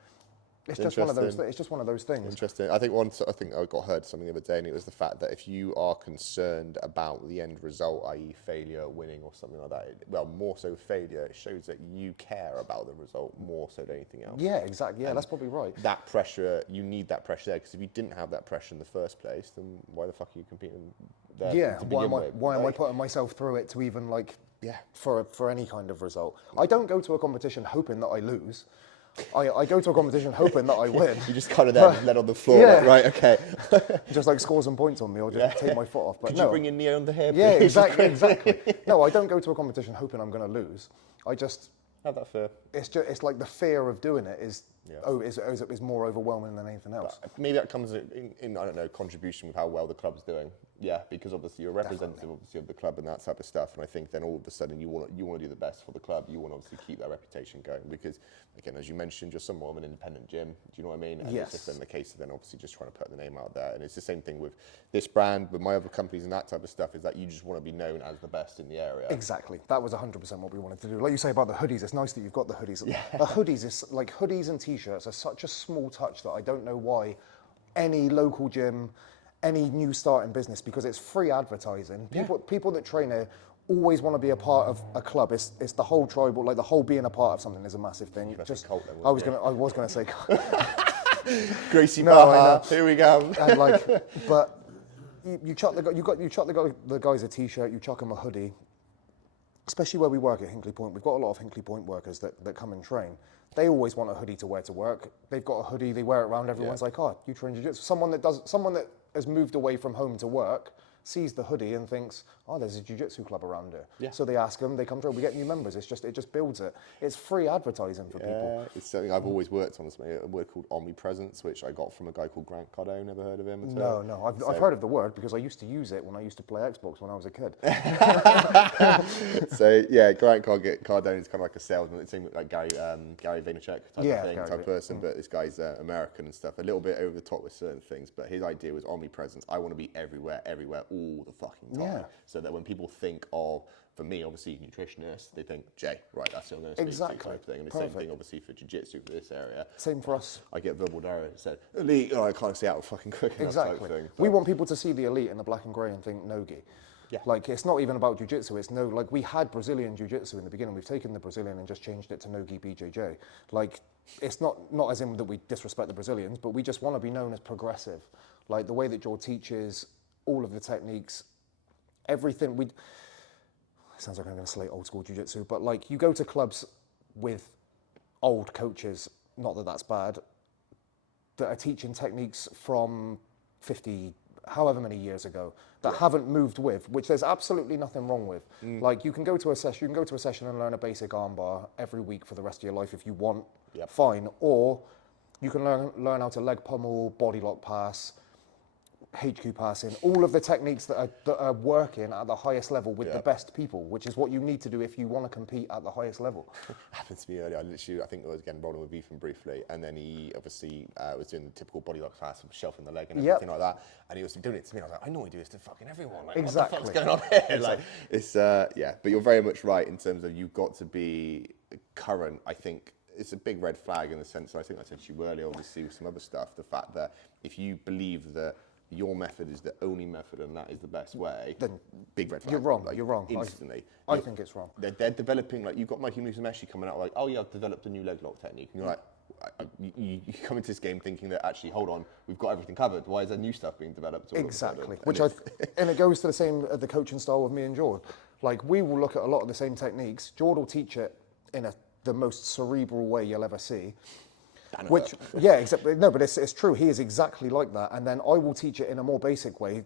it's just one of those. It's just one of those things. Interesting. I think I got heard something the other day, and it was the fact that if you are concerned about the end result, i.e., failure, winning, or something like that, more so failure, it shows that you care about the result more so than anything else. Yeah, exactly. Yeah, and that's probably right. That pressure, you need that pressure there, because if you didn't have that pressure in the first place, then why the fuck are you competing there? Yeah. Why am I putting myself through it to even for any kind of result? I don't go to a competition hoping that I lose. I go to a competition hoping that I win. You just kind of then let on the floor, right? Okay. Just like score some points on me or just take my foot off. But Could you bring your knee on the hip? Yeah, exactly. No, I don't go to a competition hoping I'm going to lose. I just have that fear. It's like the fear of doing it is more overwhelming than anything else. But maybe that comes in I don't know, contribution with how well the club's doing. Yeah, because obviously you're a representative obviously of the club and that type of stuff. And I think then all of a sudden you want to do the best for the club. You want to obviously keep that reputation going because, again, as you mentioned, you're somewhat of an independent gym. Do you know what I mean? And yes. It's just then the case of then obviously just trying to put the name out there. And it's the same thing with this brand, with my other companies and that type of stuff, is that you just want to be known as the best in the area. Exactly. That was 100% what we wanted to do. Like you say about the hoodies, it's nice that you've got the hoodies. Yeah. The hoodies is like hoodies and t-shirts are such a small touch that I don't know why any local gym, any new start in business, because it's free advertising. People that train here always want to be a part of a club. It's the whole tribal, like the whole being a part of something is a massive thing. Just I was gonna say Gracie Baha, here we go. And but you chuck the guys a t-shirt, you chuck them a hoodie. Especially where we work at Hinkley Point, we've got a lot of Hinkley Point workers that come and train. They always want a hoodie to wear to work. They've got a hoodie, they wear it around. Everyone's like, "Oh, you train jiu-jitsu." Someone that has moved away from home to work sees the hoodie and thinks, "Oh, there's a jiu-jitsu club around here." Yeah. So they ask them, they come through. We get new members. It just builds it. It's free advertising for people. It's something I've always worked on. It's a word called omnipresence, which I got from a guy called Grant Cardone. Ever heard of him? No. I've heard of the word because I used to use it when I used to play Xbox when I was a kid. So yeah, Grant Cardone is kind of like a salesman. It seems like Gary Vaynerchuk type person, but this guy's American and stuff. A little bit over the top with certain things, but his idea was omnipresence. I want to be everywhere, all the fucking time. Yeah. So that when people think of, for me, obviously, nutritionists, they think, Jay, right, that's who I'm going to speak to type thing. And the same thing, obviously, for jiu-jitsu for this area. Same for us. I get verbal diarrhea that said, elite, I can't say out fucking quick enough type thing. We want people to see the elite in the black and grey and think nogi. Yeah. Like, it's not even about jiu-jitsu, it's we had Brazilian jiu-jitsu in the beginning. We've taken the Brazilian and just changed it to nogi BJJ. Like, it's not as in that we disrespect the Brazilians, but we just want to be known as progressive. Like, the way that Joe teaches, all of the techniques, everything. It sounds like I'm going to slate old school jiu-jitsu, but like you go to clubs with old coaches, not that that's bad, that are teaching techniques from 50, however many years ago, that haven't moved with, which there's absolutely nothing wrong with. Like you can go to a session and learn a basic armbar every week for the rest of your life if you want, fine. Or you can learn how to leg pummel, body lock pass, HQ passing, all of the techniques that are working at the highest level with the best people, which is what you need to do if you want to compete at the highest level. Happened to me earlier. I think I was again rolling with Ethan briefly, and then he obviously was doing the typical bodylock class, shelving the leg and everything like that, and he was doing it to me. And I was like, I normally do this to fucking everyone. Like, Exactly. what the fuck's going on here? Like, it's but you're very much right in terms of you've got to be current. I think it's a big red flag in the sense, and I think I said to you earlier, obviously with some other stuff, the fact that if you believe that your method is the only method and that is the best way, Then big red flag. you're wrong. Like, You're wrong. Instantly. I think it's wrong. They're developing, like, you've got Mikey Musumeci coming out like, oh yeah, I've developed a new leg lock technique. And you're like, you come into this game thinking that actually, hold on, we've got everything covered. Why is there new stuff being developed? Exactly. And it goes to the same, the coaching style with me and Jord. Like, we will look at a lot of the same techniques. Jord will teach it in the most cerebral way you'll ever see. Which, yeah, exactly. No, but it's true. He is exactly like that. And then I will teach it in a more basic way,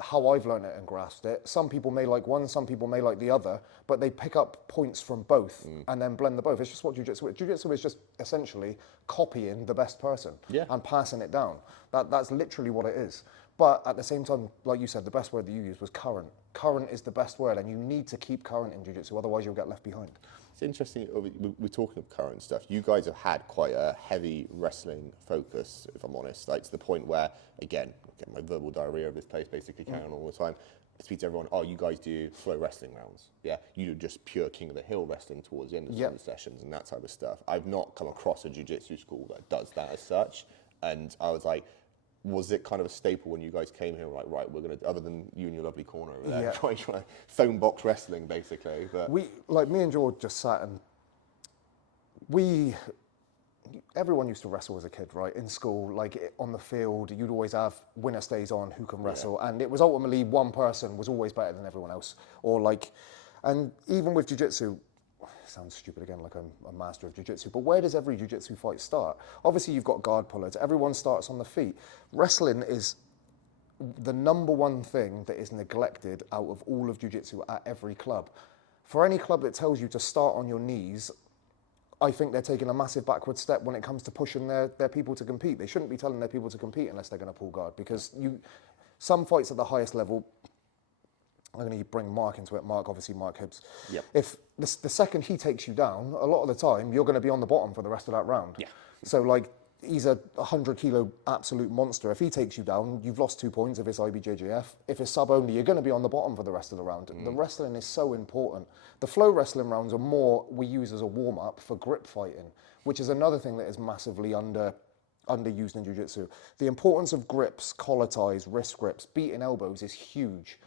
how I've learned it and grasped it. Some people may like one, some people may like the other, but they pick up points from both and then blend the both. It's just what jiu-jitsu is. Jiu-jitsu is just essentially copying the best person and passing it down. That's literally what it is. But at the same time, like you said, the best word that you used was current. Current is the best word, and you need to keep current in jiu-jitsu, otherwise you'll get left behind. It's interesting, we're talking of current stuff. You guys have had quite a heavy wrestling focus, if I'm honest, like to the point where, again my verbal diarrhea of this place basically carrying on all the time. I speak to everyone, oh, you guys do flow wrestling rounds. Yeah, you do just pure King of the Hill wrestling towards the end of some of the sessions and that type of stuff. I've not come across a jiu-jitsu school that does that as such. And I was like, was it kind of a staple when you guys came here, like, right, we're going to, other than you and your lovely corner over there, trying phone box wrestling, basically. But me and George just sat and everyone used to wrestle as a kid, right? In school, like on the field, you'd always have winner stays on, who can wrestle. And it was ultimately one person was always better than everyone else. And even with jiu-jitsu, sounds stupid again, like I'm a master of jiu-jitsu, but where does every jiu-jitsu fight start? Obviously you've got guard pullers, everyone starts on the feet. Wrestling is the number one thing that is neglected out of all of jiu-jitsu at every club. For any club that tells you to start on your knees, I think they're taking a massive backward step when it comes to pushing their people to compete. They shouldn't be telling their people to compete unless they're going to pull guard, because some fights at the highest level, I'm going to bring Mark into it. Mark Hibbs. Yep. If the second he takes you down, a lot of the time you're going to be on the bottom for the rest of that round. Yeah. So like he's a 100-kilo absolute monster. If he takes you down, you've lost 2 points if it's IBJJF. If it's sub only, you're going to be on the bottom for the rest of the round. The wrestling is so important. The flow wrestling rounds are more we use as a warm up for grip fighting, which is another thing that is massively underused in jiu-jitsu. The importance of grips, collar ties, wrist grips, beating elbows is huge.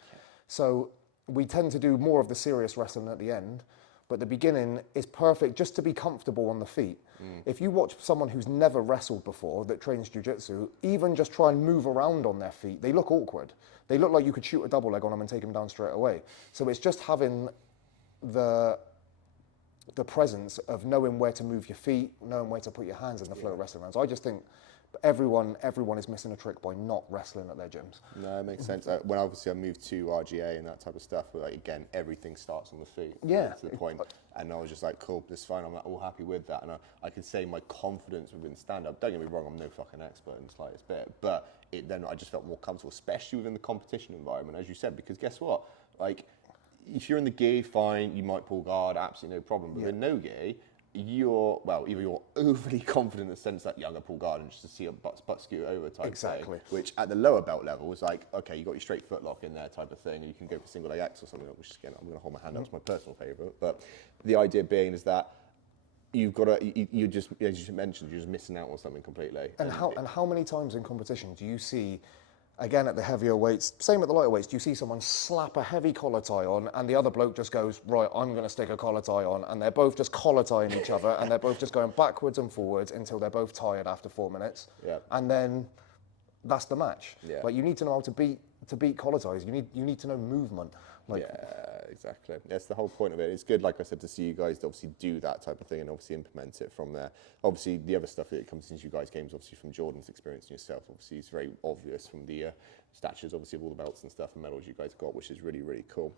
So we tend to do more of the serious wrestling at the end, but the beginning is perfect just to be comfortable on the feet. If you watch someone who's never wrestled before that trains jiu-jitsu, even just try and move around on their feet, they look awkward. They look like you could shoot a double leg on them and take them down straight away. So it's just having the presence of knowing where to move your feet, knowing where to put your hands in the flow wrestling rounds. I just think everyone is missing a trick by not wrestling at their gyms. No, it makes sense. When obviously I moved to RGA and that type of stuff, like, again, everything starts on the feet. Yeah. To the point. And I was just like, cool, this is fine. I'm like, all happy with that. And I can say my confidence within stand-up, don't get me wrong, I'm no fucking expert in the slightest bit, but then I just felt more comfortable, especially within the competition environment, as you said, because guess what? Like, if you're in the gi, fine, you might pull guard, absolutely no problem. But in no gi, either you're overly confident in the sense that, I'm going to pull guard and just to see a butt scoot over type thing, which at the lower belt level is like, okay, you got your straight foot lock in there type of thing, and you can go for single leg X or something, which again, I'm going to hold my hand up, it's my personal favourite. But the idea being is that you've got to, you just, as you mentioned, you're just missing out on something completely. And how many times in competition do you see, again at the heavier weights, same at the lighter weights, do you see someone slap a heavy collar tie on and the other bloke just goes, right, I'm going to stick a collar tie on, and they're both just collar tying each other and they're both just going backwards and forwards until they're both tired after 4 minutes. Yeah. And then that's the match. Yeah. Like, you need to know how to beat collar ties. You need to know movement. Like, yeah, exactly. That's the whole point of it. It's good, like I said, to see you guys obviously do that type of thing and obviously implement it from there. Obviously, the other stuff that comes into you guys' games, obviously from Jordan's experience and yourself, obviously it's very obvious from the statures, obviously, of all the belts and stuff and medals you guys got, which is really, really cool.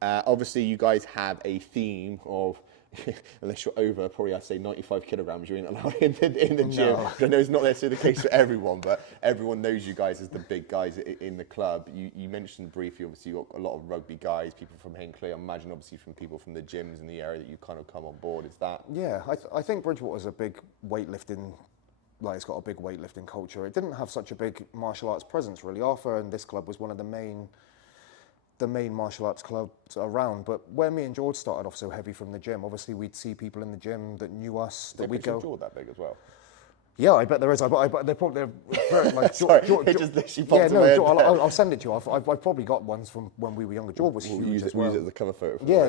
Obviously, you guys have a theme of unless you're over probably I'd say 95 kilograms, you ain't allowed in the gym. I know it's not necessarily the case for everyone, but everyone knows you guys as the big guys in the club. You mentioned briefly, obviously, you've got a lot of rugby guys, people from Hinckley. I imagine, obviously, from people from the gyms in the area that you kind of come on board. Is that? Yeah, I think Bridgewater's a big weightlifting, like it's got a big weightlifting culture. It didn't have such a big martial arts presence, really. Arthur and this club was one of the main martial arts clubs around. But where me and George started off so heavy from the gym, obviously we'd see people in the gym that knew us, that we'd go. George that big as well? Yeah, I bet there is. I bet they're probably like. Sorry, it just literally popped in my head. I'll send it to you. I've probably got ones from when we were younger. George was huge use as well. Use it as a cover photo. For yeah,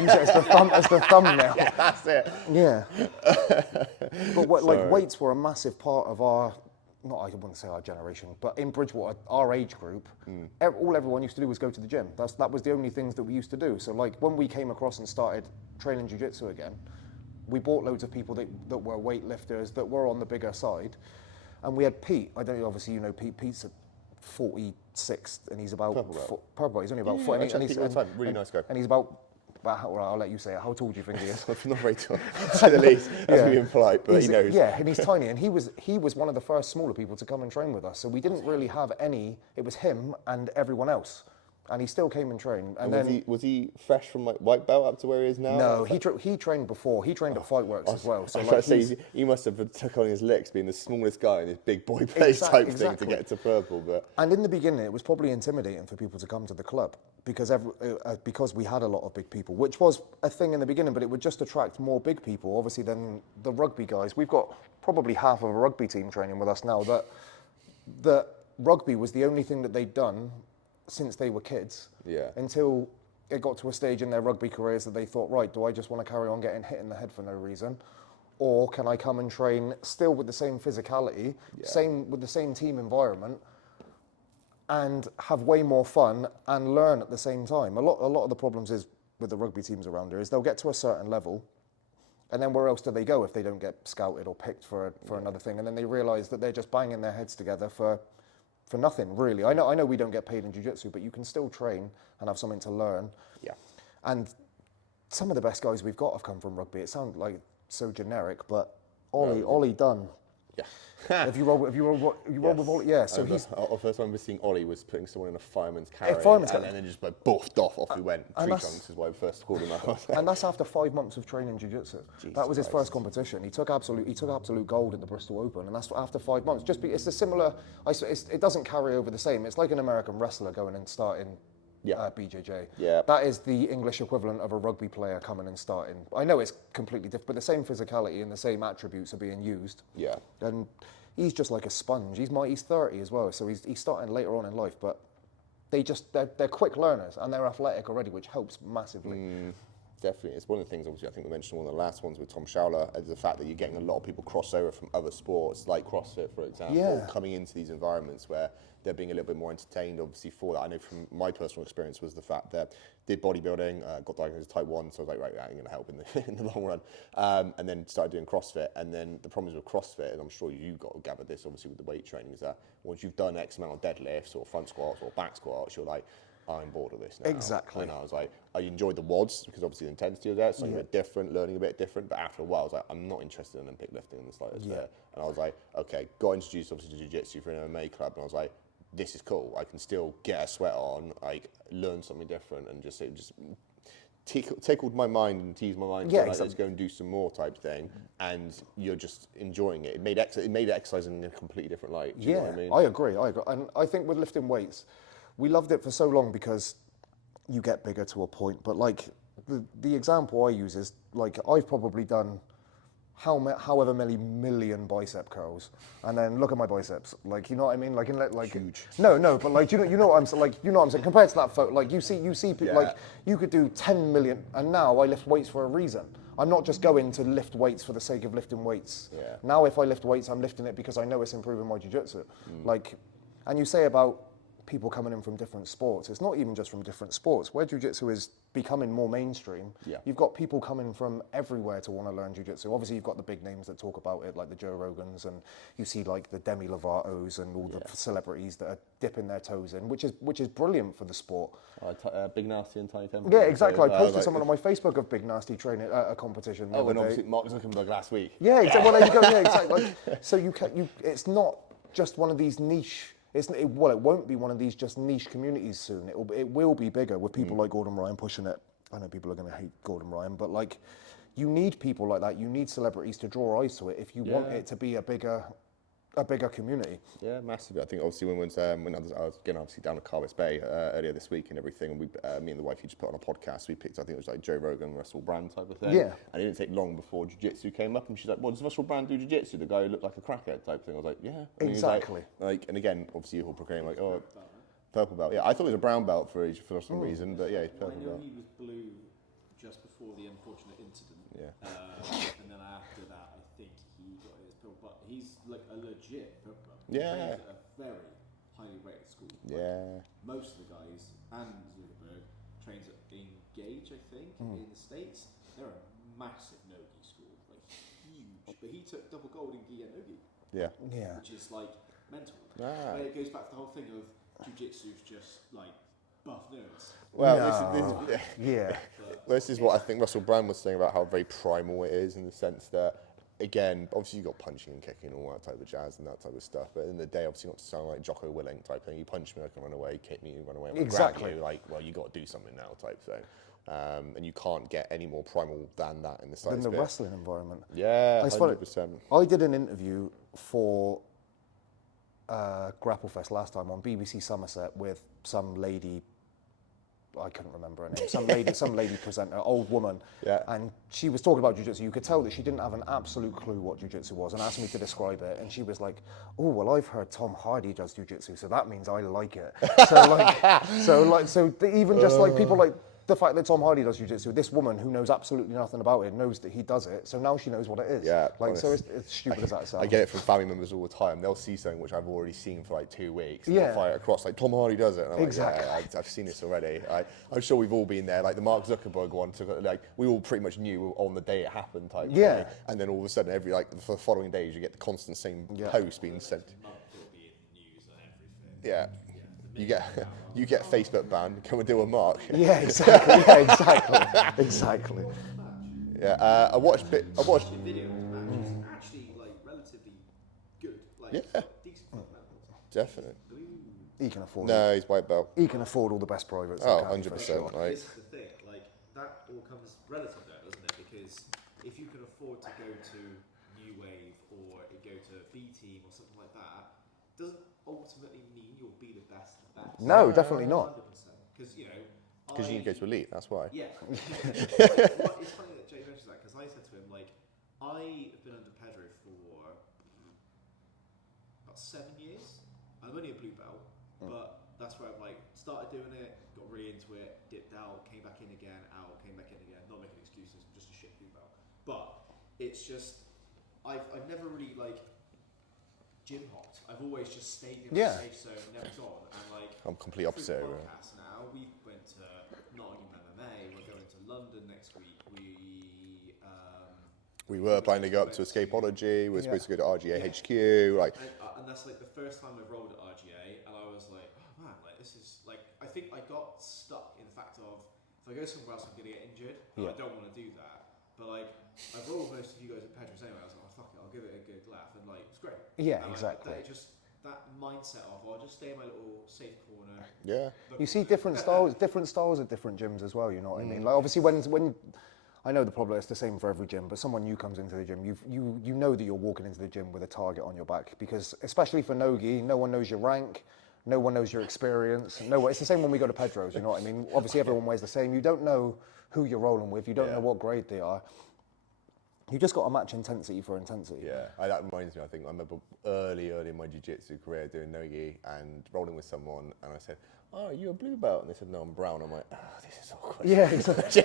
use it as the thumbnail. Yeah, that's it. Yeah. But like weights were a massive part of our, I wouldn't say our generation, but in Bridgewater, our age group, all everyone used to do was go to the gym. That was the only things that we used to do. So like when we came across and started training jiu-jitsu again, we bought loads of people that were weightlifters, that were on the bigger side. And we had Pete. I don't know, obviously you know Pete. Pete's 46 and he's about... Purple. He's only about 40. Really nice guy. And he's about I'll let you say it. How tall do you think he is? Not very tall, to say the least. That's being polite, but he knows. Yeah, and he's tiny. And he was one of the first smaller people to come and train with us. So we didn't really have any... It was him and everyone else. And he still came and trained. And was he fresh from like white belt up to where he is now? No, he trained before. He trained at Fightworks as well. So I was like, he must have took on his licks, being the smallest guy in this big boy place type thing to get to purple. But and in the beginning, it was probably intimidating for people to come to the club because we had a lot of big people, which was a thing in the beginning. But it would just attract more big people, obviously, than the rugby guys. We've got probably half of a rugby team training with us now. That rugby was the only thing that they'd done since they were kids, until it got to a stage in their rugby careers that they thought, right, do I just want to carry on getting hit in the head for no reason? Or can I come and train still with the same physicality, with the same team environment, and have way more fun and learn at the same time? A lot of the problems is with the rugby teams around here is they'll get to a certain level, and then where else do they go if they don't get scouted or picked for another thing? And then they realise that they're just banging their heads together for nothing, really. I know we don't get paid in jiu-jitsu, but you can still train and have something to learn. Yeah. And some of the best guys we've got have come from rugby. It sounds like so generic, but Ollie Dunn. Yeah. If you roll with Ollie, yeah. So the first time I was seeing Ollie was putting someone in a fireman's carry, and then just like boofed off we went. Tree trunks is why we first called him out. And that's after 5 months of training jiu-jitsu. That was his first competition. He took absolute gold at the Bristol Open, and that's after 5 months. It's a similar. It doesn't carry over the same. It's like an American wrestler going and starting. BJJ. Yeah. That is the English equivalent of a rugby player coming and starting. I know it's completely different, but the same physicality and the same attributes are being used. Yeah. And he's just like a sponge. He's 30 as well, so he's starting later on in life, but they're quick learners and they're athletic already, which helps massively. Definitely. It's one of the things, obviously, I think we mentioned one of the last ones with Tom Schowler, is the fact that you're getting a lot of people cross over from other sports, like CrossFit, for example, coming into these environments where they're being a little bit more entertained, obviously, for that. I know from my personal experience was the fact that did bodybuilding, got diagnosed as type 1, so I was like, right, that ain't going to help in the long run. And then started doing CrossFit. And then the problem is with CrossFit, and I'm sure you got to gather this, obviously, with the weight training, is that once you've done X amount of deadlifts or front squats or back squats, you're like, I'm bored of this now. Exactly. And I was like, I enjoyed the WODs because obviously the intensity was there, something a bit different, learning a bit different. But after a while, I was like, I'm not interested in Olympic lifting in the slightest there. And I was like, okay, got introduced obviously to jiu-jitsu for an MMA club, and I was like, this is cool. I can still get a sweat on, like learn something different, and just tickled my mind and teased my mind. Yeah, exactly. Let's go and do some more type thing, and you're just enjoying it. It made exercising in a completely different light. Do you know what I mean? I agree. And I think with lifting weights, we loved it for so long because you get bigger to a point. But like the example I use is like I've probably done however many million bicep curls, and then look at my biceps. Like, you know what I mean? Like huge. No, but like you know what I'm saying. Like, you know what I'm saying. Compared to that photo, like you see people like you could do 10 million, and now I lift weights for a reason. I'm not just going to lift weights for the sake of lifting weights. Yeah. Now if I lift weights, I'm lifting it because I know it's improving my jiu-jitsu. Like, and you say about people coming in from different sports. It's not even just from different sports. Where jiu-jitsu is becoming more mainstream, you've got people coming from everywhere to want to learn jiu-jitsu. Obviously, you've got the big names that talk about it, like the Joe Rogans, and you see like the Demi Lovatos and all the celebrities that are dipping their toes in, which is brilliant for the sport. Big Nasty and Tiny Temple. Yeah, exactly. I posted something on my Facebook of Big Nasty training at a competition. And obviously Mark Zuckerberg last week. Yeah, exactly. Well, there you go. Yeah, exactly. Like, so it's not just one of these niche. It won't be one of these just niche communities soon. It will be bigger with people like Gordon Ryan pushing it. I know people are going to hate Gordon Ryan, but like, you need people like that. You need celebrities to draw eyes to it if you want it to be a bigger community. Yeah, massively. I think obviously when I was again obviously down at Carbis Bay earlier this week and everything, and me and the wife, you just put on a podcast. We picked, I think it was like Joe Rogan, Russell Brand type of thing. Yeah. And it didn't take long before jiu-jitsu came up, and she's like, "Well, does Russell Brand do jiu-jitsu? The guy who looked like a crackhead type thing." I was like, "Yeah." And Exactly. and again, obviously he'll proclaim like, "Oh, purple belt." Yeah, I thought it was a brown belt for some reason, but yeah, he's purple I know belt. he was blue just before the unfortunate incident. Yeah. And then after that, I think he got his purple belt. He's like a legit purple belt. Yeah. Trains at a very highly rated school. Yeah. Most of the guys and Zuckerberg trains at Engage, I think, in the States. They're a massive nogi school, like huge. But he took double gold in gi and nogi, Yeah. Yeah. which is like mental. Ah. But it goes back to the whole thing of jiu-jitsu's just like buff nerds. Well, No. this is what I think Russell Brand was saying about how very primal it is, in the sense that, again, obviously you've got punching and kicking and all that type of jazz and that type of stuff, but in the day, obviously not to sound like Jocko Willing type thing. You punch me, I can run away; kick me, you run away. Exactly. Grab you, like, well, you got to do something now type thing. And you can't get any more primal than that in the slightest In the bit. wrestling environment. Yeah, It's funny. 100%. I did an interview for Grapple Fest last time on BBC Somerset with some lady. I couldn't remember her name. Some lady presenter, old woman. Yeah. And she was talking about jiu-jitsu. You could tell that she didn't have an absolute clue what jiu-jitsu was, and asked me to describe it. And she was like, "Oh, well, I've heard Tom Hardy does jiu-jitsu, so that means I like it." So even just like people like the fact that Tom Hardy does jiu-jitsu, this woman who knows absolutely nothing about it knows that he does it. So now she knows what it is. Yeah, Like, honest. so it's stupid as that sounds. I get it from family members all the time. They'll see something which I've already seen for like 2 weeks. And Yeah. they'll fire it across like Tom Hardy does it. And I'm Exactly. like, yeah, I've seen this already. I'm sure we've all been there. Like the Mark Zuckerberg one, like we all pretty much knew on the day it happened type Yeah. thing. And then all of a sudden, for the following days, you get the constant same post being sent. Month will be in the news and everything. Yeah. You get Facebook banned. Come and do a Mark. Yeah, exactly. Yeah, exactly. Yeah. I watched. The video of the match is actually like relatively good. Like Yeah. decent fundamentals. Definitely. He can afford it. No, he's white belt. He can afford all the best privates. Oh, that can, for 100%. sure. Like, This is the thing, like that all comes relative there, doesn't it? Because if you can afford to go to New Wave or go to B Team or something like that, doesn't ultimately mean you'll be the best of the best. No, definitely not. 100%. Because you know. because you need to go to elite. That's why. Yeah. It's funny that Jay mentions that because I said to him like, I've been under Pedro for about 7 years. I'm only a blue belt, but that's where I've like started doing it, got really into it, dipped out, came back in again, out, came back in again. Not making excuses, I'm just a shit blue belt. But it's just I've never really like gym hopped. I've always just stayed in Yeah. the safe zone, never gone. And like I'm complete opposite. through the Really. podcast now, we went to Nottingham MMA. We're going to London next week. We were planning to go up to Escapology. We were supposed to go to RGA HQ. Like, And that's like the first time I've rolled at RGA, and I was like, oh man, like this is like I think I got stuck in the fact of if I go somewhere else, I'm gonna get injured. And I don't want to do that. But like I've rolled most of you guys at Pedro's anyway. I was like, oh, fuck it, I'll give it a good laugh, and like it's great. Yeah, and, like, exactly. That mindset of I'll just stay in my little safe corner. You see different styles at different gyms as well. You know what I mean? Like obviously when I know the problem is the same for every gym, but someone new comes into the gym, you know that you're walking into the gym with a target on your back, because especially for nogi, no one knows your rank, no one knows your experience. It's the same when we go to Pedro's. You know what I mean? Obviously everyone weighs the same. You don't know who you're rolling with. You don't know what grade they are. You just got to match intensity for intensity. Yeah, that reminds me, I think I remember early in my jiu-jitsu career doing nogi and rolling with someone, and I said, "Oh, are you a blue belt?" And they said, "No, I'm brown." I'm like, "Oh, this is awkward." Yeah, exactly.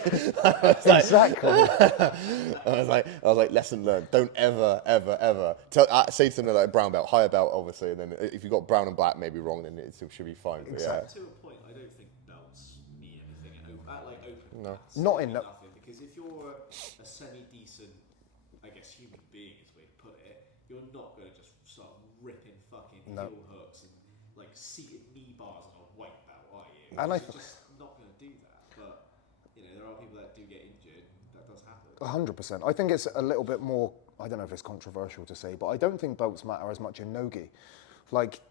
I was like, lesson learned. Don't ever, ever say to them like brown belt, higher belt, obviously, and then if you've got brown and black, maybe wrong, then it should be fine. But Exactly. To a point, I don't think belts mean anything at like open No. class. Not They in mean the- nothing, because if you're a semi-decent, I guess, human being is the way to put it, you're not going to just start ripping fucking heel hooks and like seated knee bars on a white belt, are you? And You're just not going to do that. But there are people that do get injured. That does happen. 100%. I think it's a little bit more, I don't know if it's controversial to say, but I don't think belts matter as much in nogi. Like,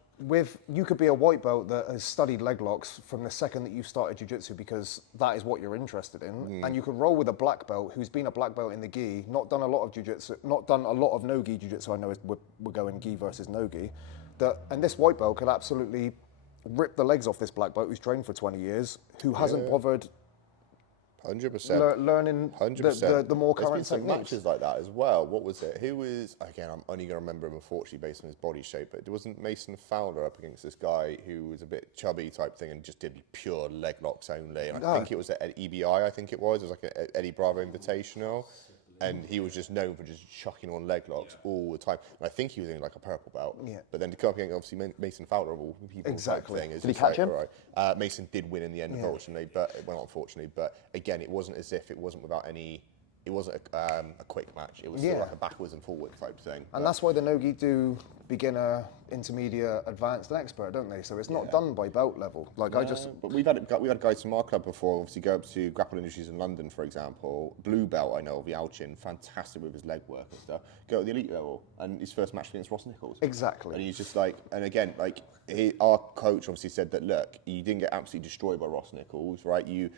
you could be a white belt that has studied leg locks from the second that you started jiu-jitsu because that is what you're interested in, and you could roll with a black belt who's been a black belt in the gi, not done a lot of jiu-jitsu, not done a lot of no-gi jiu-jitsu. I know we're going gi versus no-gi, and this white belt could absolutely rip the legs off this black belt who's trained for 20 years, who hasn't bothered 100%. learning 100%. the more There's current been some techniques. matches like that as well. What was it? Who was, again, I'm only going to remember him unfortunately based on his body shape, but it wasn't Mason Fowler up against this guy who was a bit chubby type thing and just did pure leg locks only. And I think it was at EBI, I think it was. It was like an Eddie Bravo Invitational. And he was just known for just chucking on leg locks all the time. And I think he was in like a purple belt. Yeah. But then to come up against obviously Mason Fowler of all people Exactly. type thing. Is Did he just catch like, him? all right. Mason did win in the end, unfortunately, but well, not unfortunately, but again, it wasn't as if it wasn't without any. It wasn't a quick match. It was still like a backwards and forwards type thing. And that's why the nogi do beginner, intermediate, advanced, and expert, don't they? So it's not done by belt level. Like But we've had guys from our club before. Obviously, go up to Grapple Industries in London, for example. Blue belt, I know of Yalchin, fantastic with his leg work and stuff. Go to the elite level, and his first match against Ross Nichols. Exactly. And he's just like, and again, like our coach obviously said that look, you didn't get absolutely destroyed by Ross Nichols, right? You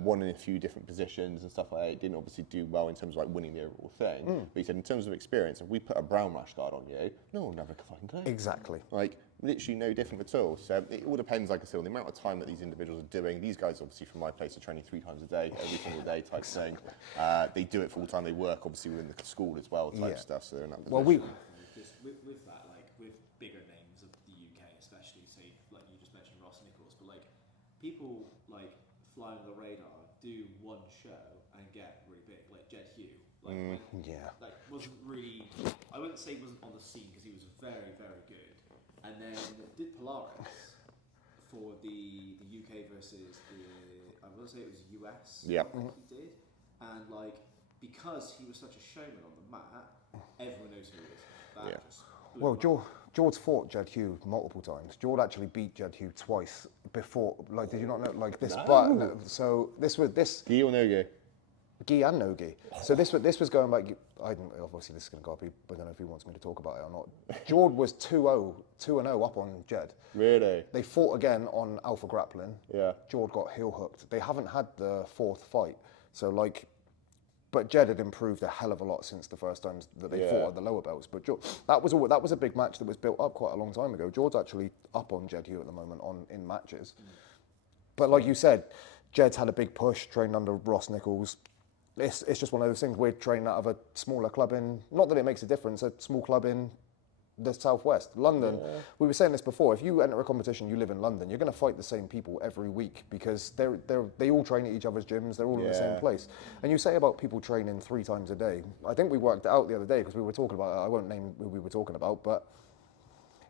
won in a few different positions and stuff like that. It didn't obviously do well in terms of like winning the overall thing. But he said in terms of experience, if we put a brown rash guard on you, no one will never fucking play. Exactly. Like literally no different at all. So it all depends, like I said, on the amount of time that these individuals are doing. These guys obviously from my place are training 3 times a day, every single day type thing. They do it full time. They work obviously within the school as well type stuff. So they're in that position. Well, Just with that, like with bigger names of the UK, especially, say like you just mentioned Ross Nichols, but like people like fly under the radar, do one show and get really big, like Jed Hugh. Like, like wasn't really. I wouldn't say he wasn't on the scene because he was very, very good. And then did Polaris for the UK versus I want to say it was US. Yeah. He did, and like because he was such a showman on the mat, everyone knows who he is. That just blew Well, him up. George fought Jed Hugh multiple times. George actually beat Jed Hugh twice before. Like, did you not know? Like this, so this was this Gi or no gi? gi and no gi. So this was going back. Obviously this is going to go up. I don't know if he wants me to talk about it or not. George was 2-0 up on Jed. Really? They fought again on Alpha Grappling. Yeah. George got heel hooked. They haven't had the 4th fight. So like. But Jed had improved a hell of a lot since the first times that they fought at the lower belts. But that was a big match that was built up quite a long time ago. George's actually up on Jed Hugh at the moment in matches. But like you said, Jed's had a big push, trained under Ross Nichols. It's just one of those things. We're training out of a smaller club not that it makes a difference, a small club in the southwest, London. We were saying this before. If you enter a competition, you live in London, you're going to fight the same people every week because they all train at each other's gyms. They're all in the same place. And you say about people training 3 times a day. I think we worked it out the other day because we were talking about it. I won't name who we were talking about, but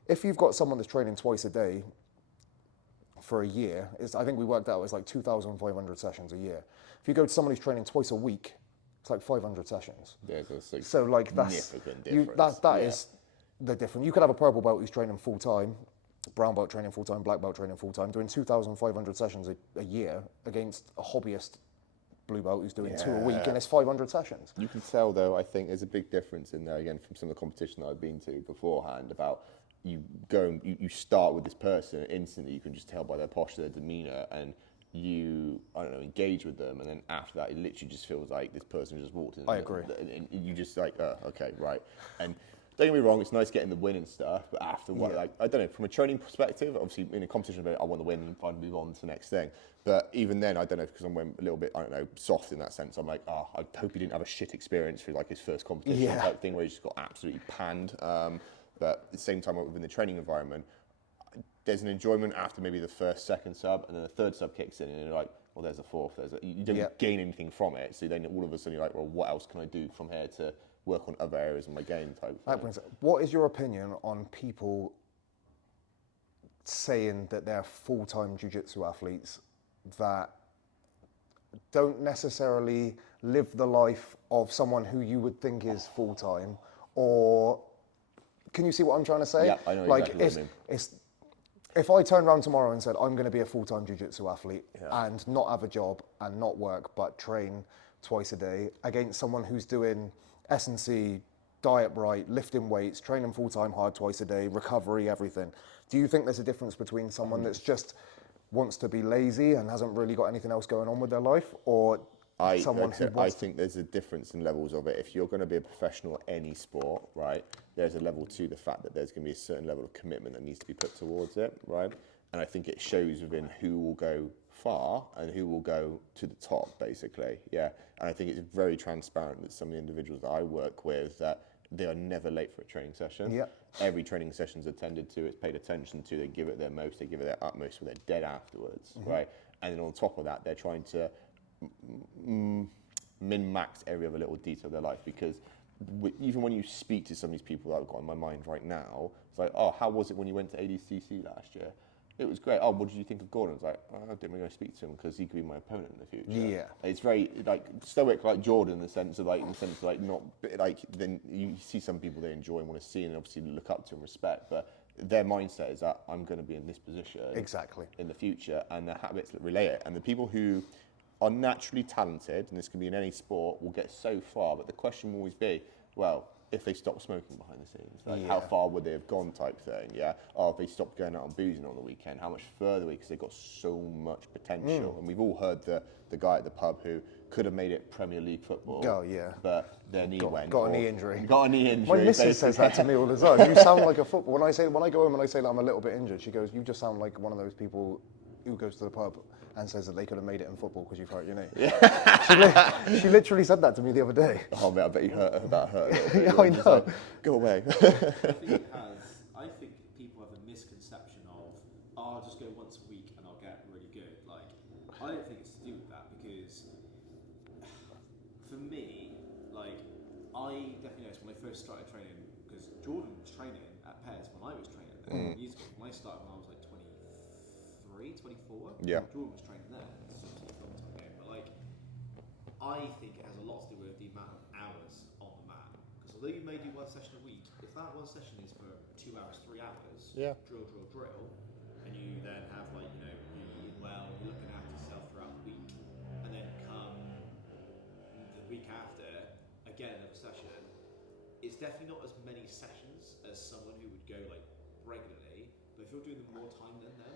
if you've got someone that's training twice a day for a year, I think we worked out it's like 2,500 sessions a year. If you go to someone who's training twice a week, it's like 500 sessions. Yeah, that's like So like that's significant difference. that is the difference. You could have a purple belt who's training full time, brown belt training full time, black belt training full time, doing 2,500 sessions a year against a hobbyist blue belt who's doing 2 a week, and it's 500 sessions. You can tell, though, I think there's a big difference in there, again, from some of the competition that I've been to beforehand, about you go and you start with this person, and instantly you can just tell by their posture, their demeanour, and you, I don't know, engage with them, and then after that, it literally just feels like this person just walked in. I agree. And you just like, okay, right. And don't get me wrong, it's nice getting the win and stuff, but after what, like, I don't know, from a training perspective, obviously in a competition, I want the win and try to move on to the next thing. But even then, I don't know, because I'm a little bit, I don't know, soft in that sense. I'm like, oh, I hope he didn't have a shit experience through like his first competition type thing where he just got absolutely panned. But at the same time, within the training environment, there's an enjoyment after maybe the first, second sub, and then the third sub kicks in, and you're like, well, there's a fourth. You don't gain anything from it. So then all of a sudden you're like, well, what else can I do from here to work on other areas of my game type thing? What is your opinion on people saying that they're full-time jiu-jitsu athletes that don't necessarily live the life of someone who you would think is full-time? Or can you see what I'm trying to say? Yeah, I know exactly what you mean. If I turned around tomorrow and said, I'm going to be a full-time jiu-jitsu athlete and not have a job and not work, but train twice a day against someone who's doing S&C, diet right, lifting weights, training full-time hard twice a day, recovery, everything. Do you think there's a difference between someone that's just wants to be lazy and hasn't really got anything else going on with their life, or someone who wants I think there's a difference in levels of it. If you're going to be a professional at any sport, right, there's a level to the fact that there's going to be a certain level of commitment that needs to be put towards it, right? And I think it shows within who will go far and who will go to the top, basically, yeah. And I think it's very transparent that some of the individuals that I work with, that they are never late for a training session. Yeah. Every training session's attended to, it's paid attention to, they give it their most, they give it their utmost, or they're dead afterwards, right? And then on top of that, they're trying to min-max every other little detail of their life, because even when you speak to some of these people that I've got in my mind right now, it's like, oh, how was it when you went to ADCC last year? It was great. Oh, what did you think of Gordon? It's like, oh, I didn't really go speak to him because he could be my opponent in the future. Yeah. It's very like stoic, like Jordan, in the sense of like not like. Then you see some people they enjoy and want to see and obviously look up to and respect, but their mindset is that I'm going to be in this position in the future, and their habits relay it. And the people who are naturally talented, and this can be in any sport, will get so far. But the question will always be, well, if they stop smoking behind the scenes, like how far would they have gone type thing, yeah? Oh, if they stopped going out and boozing on the weekend, how much further? Because they've got so much potential. And we've all heard the guy at the pub who could have made it Premier League football. Oh, yeah. But their knee went. Got a knee injury. Got a knee injury. My missus says that to me all the time. You sound like a football. When I go home and I say that I'm a little bit injured, she goes, you just sound like one of those people who goes to the pub and says that they could have made it in football because you've hurt your knee. Yeah. she literally said that to me the other day. Oh, man, I bet you that hurt. Yeah, I know. Like, go away. I think people have a misconception of, oh, I'll just go once a week and I'll get really good. Like, I don't think it's to do with that, because for me, like, I definitely noticed when I first started training, because Jordan was training at Pairs when I was training there years ago. When I started when I was like 23, 24, yeah. Jordan was training there. It's obviously a long time ago, but like, I think it has a lot to do with the amount of hours on the mat. Because although you may do one session a week, if that one session is for 2 hours, 3 hours, drill, and you then have like, you know, you're eating well, you're looking after yourself throughout the week, and then come the week after, again another session, it's definitely not as many sessions as someone who would go like regularly, but if you're doing them more time than them,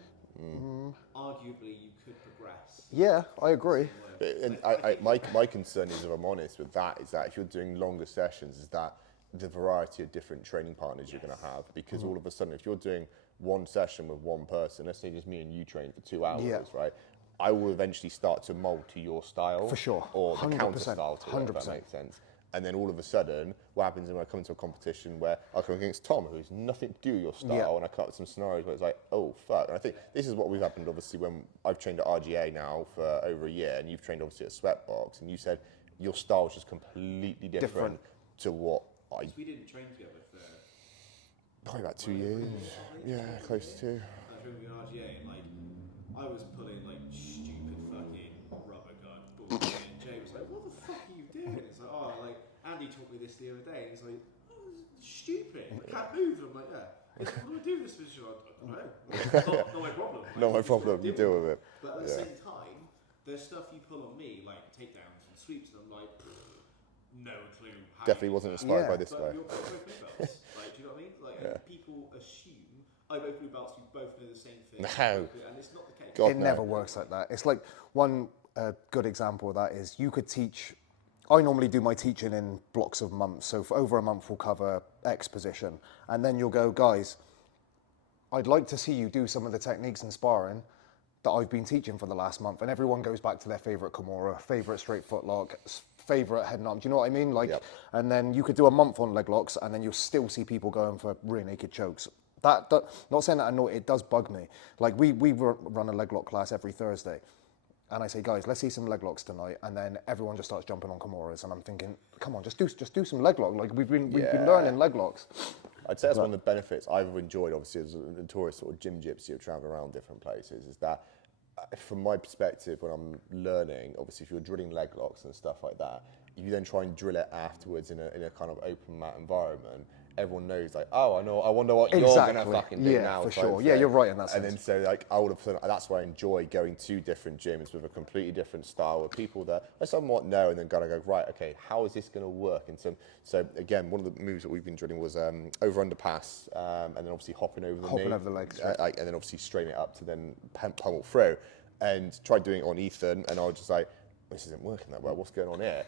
arguably you could progress. Yeah, I agree. And my concern is, if I'm honest with that, is that if you're doing longer sessions, is that the variety of different training partners you're going to have, because all of a sudden, if you're doing one session with one person, let's say just me and you train for 2 hours, right? I will eventually start to mold to your style, for sure, or the 100%, counter style to it, if that makes sense. And then all of a sudden, what happens when I come into a competition where I come against Tom, who has nothing to do with your style, and I cut some scenarios where it's like, oh, fuck. And I think this is what we've happened, obviously, when I've trained at RGA now for over a year, and you've trained, obviously, at Sweatbox, and you said your style is just completely different to what we didn't train together for probably about 2 years. Yeah, close to. I trained with RGA, and like, I was pulling like stupid fucking rubber gun bullshit, and Jay was like, what the fuck are you doing? It's like, oh, like, Andy taught me this the other day, and he's like, oh, this is stupid, I can't move. And I'm like, yeah. He's like, what do I do in this position? I don't know. Not my problem. Not my problem, you deal with it. But at the same time, there's stuff you pull on me, like takedowns and sweeps, and I'm like, no clue. Definitely wasn't inspired by this guy. You're both blue belts. Like, do you know what I mean? Like, people assume, oh, both blue belts, we both know the same thing. No. And it's not the case. It never works like that. It's like one good example of that is you could teach I normally do my teaching in blocks of months. So for over a month, we'll cover X position. And then you'll go, guys, I'd like to see you do some of the techniques and sparring that I've been teaching for the last month. And everyone goes back to their favorite Kimura, favorite straight foot lock, favorite head nut. Do you know what I mean? Like, and then you could do a month on leg locks and then you'll still see people going for rear naked chokes. That not saying that it does bug me. Like we run a leg lock class every Thursday. And I say, guys, let's see some leg locks tonight. And then everyone just starts jumping on Kimuras. And I'm thinking, come on, just do some leg lock. Like we've been learning leg locks. I'd say that's one of the benefits I've enjoyed, obviously, as a notorious sort of gym gypsy of traveling around different places, is that from my perspective, when I'm learning, obviously, if you're drilling leg locks and stuff like that, if you then try and drill it afterwards in a kind of open mat environment, everyone knows, like, oh, I wonder what you're going to fucking do now. Yeah, for sure. Yeah, you're right in that sense. And then so, like, all of a sudden, that's why I enjoy going to different gyms with a completely different style, with people that I somewhat know, and then gotta go, right, okay, how is this going to work? And so again, one of the moves that we've been drilling was over underpass, and then obviously hopping over the knee. Hopping over the legs. And then obviously straighten it up to then pummel through. And tried doing it on Ethan, and I was just like, this isn't working that well, what's going on here?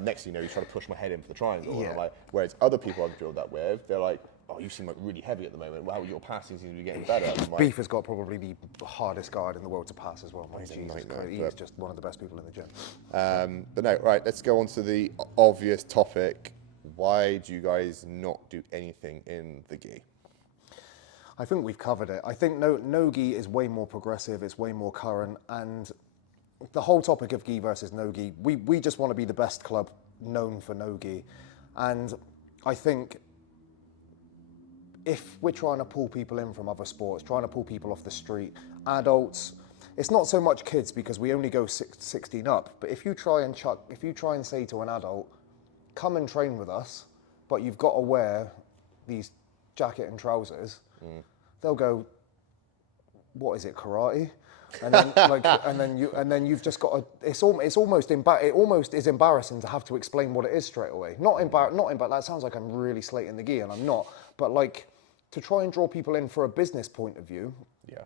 Next thing you know, he's trying to push my head in for the triangle. Yeah. And I'm like, whereas other people I've drilled that with, they're like, oh, you seem like really heavy at the moment. Wow, your passing seems to be getting better. Like, Beef has got probably the hardest guard in the world to pass as well. He's a Jesus nightmare, Christ, he is just one of the best people in the gym. but no, right, let's go on to the obvious topic. Why do you guys not do anything in the gi? I think we've covered it. I think no-gi is way more progressive, it's way more current, and the whole topic of gi versus no-gi, we just want to be the best club known for no-gi. And I think if we're trying to pull people in from other sports, trying to pull people off the street, adults, it's not so much kids because we only go 16 up, but if you try and say to an adult, come and train with us, but you've got to wear these jacket and trousers, they'll go, what is it, karate? And then and then you've just got to, it almost is embarrassing to have to explain what it is straight away. Not that sounds like I'm really slating the gi, and I'm not, but like to try and draw people in for a business point of view. Yeah.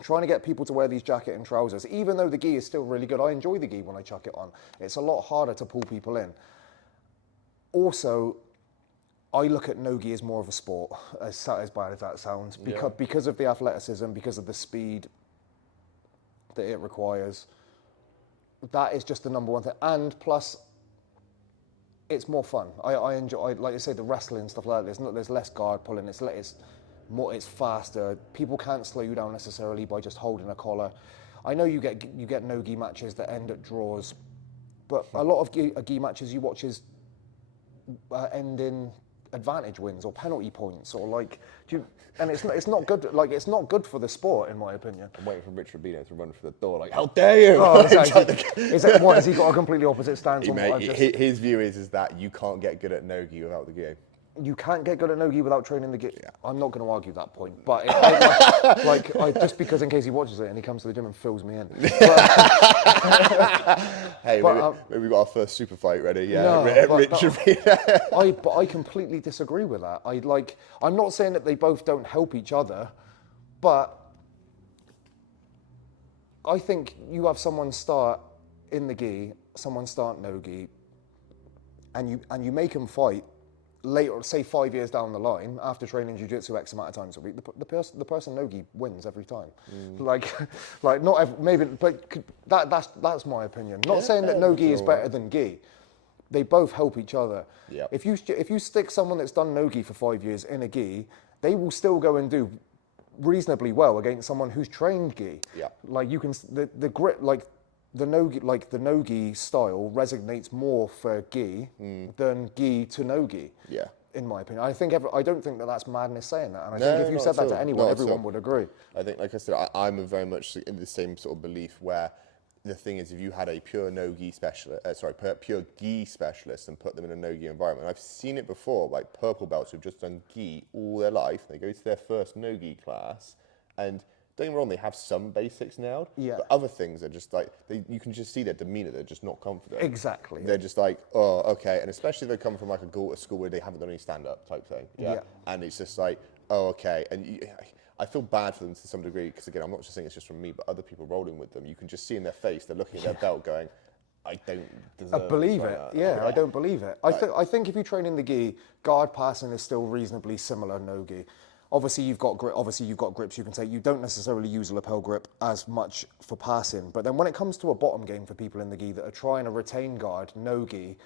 Trying to get people to wear these jacket and trousers, even though the gi is still really good. I enjoy the gi when I chuck it on. It's a lot harder to pull people in. Also, I look at no-gi as more of a sport, as bad as that sounds, because of the athleticism, because of the speed that it requires. That is just the number one thing. And plus, it's more fun. I enjoy, like I say, the wrestling and stuff like that. There's less guard pulling. It's faster. People can't slow you down necessarily by just holding a collar. I know you get no-gi matches that end at draws, but a lot of gi matches you watch end in advantage wins or penalty points or like, and it's not good. Like it's not good for the sport, in my opinion. I'm waiting for Rich Rubino to run through the door, like, how dare you? Oh, has he got a completely opposite stance on what I've just... His view is that you can't get good at no-gi without the gi. You can't get good at no-gi without training the gi. Yeah. I'm not going to argue that point, but just because in case he watches it and he comes to the gym and fills me in. Hey, maybe we've got our first super fight ready. Yeah, but I completely disagree with that. I'm not saying that they both don't help each other, but I think you have someone start in the gi, someone start no-gi, and you make them fight. Later, say 5 years down the line, after training jiu-jitsu X amount of times a week, the person no-gi wins every time. Like not maybe, but that's my opinion. Not saying that no-gi is better than gi. They both help each other. Yep. If you stick someone that's done no-gi for 5 years in a gi, they will still go and do reasonably well against someone who's trained gi. Yeah. Like you can the grit like. The no-gi style resonates more for gi than gi to no-gi. Yeah. In my opinion, I don't think that's madness saying that, and I think if you said that to anyone, everyone would agree. I think, like I said, I'm very much in the same sort of belief where the thing is, if you had a pure no-gi specialist, pure gi specialist, and put them in a no-gi environment, I've seen it before, like purple belts who've just done gi all their life. They go to their first no-gi class, and don't get me wrong, they have some basics nailed, but other things are just like, you can just see their demeanour, they're just not confident. Exactly. They're just like, oh, okay, and especially if they come from like a school where they haven't done any stand-up type thing, and it's just like, oh, okay, and I feel bad for them to some degree, because again, I'm not just saying it's just from me, but other people rolling with them, you can just see in their face, they're looking at their belt going, I don't I deserve believe this it. right Yeah, now. I don't believe it. I think if you train in the gi, guard passing is still reasonably similar no gi. Obviously, you've got grips you can take. You don't necessarily use a lapel grip as much for passing. But then when it comes to a bottom game for people in the gi that are trying to retain guard no gi,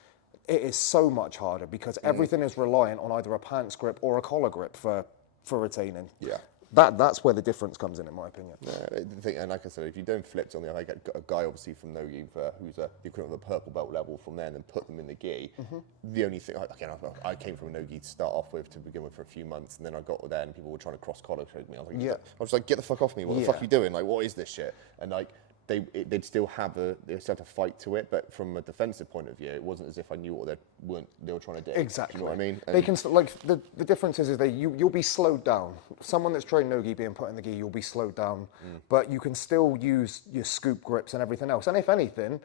it is so much harder because everything is reliant on either a pants grip or a collar grip for retaining. Yeah. That's where the difference comes in my opinion. Yeah, and like I said, if you don't flip on the other, I get a guy obviously from nogi who's the equivalent of a purple belt level from there, and then put them in the gi. The only thing, again, I came from a nogi to start off with to begin with for a few months, and then I got there and people were trying to cross collar trade me. I was like, get the fuck off me! What the fuck are you doing? Like, what is this shit? And like. They'd still have to fight to it, but from a defensive point of view, it wasn't as if I knew what they were trying to do. Exactly. You know what I mean? They can the difference is you'll be slowed down. Someone that's trained no gi being put in the gi, you'll be slowed down, but you can still use your scoop grips and everything else. And if anything,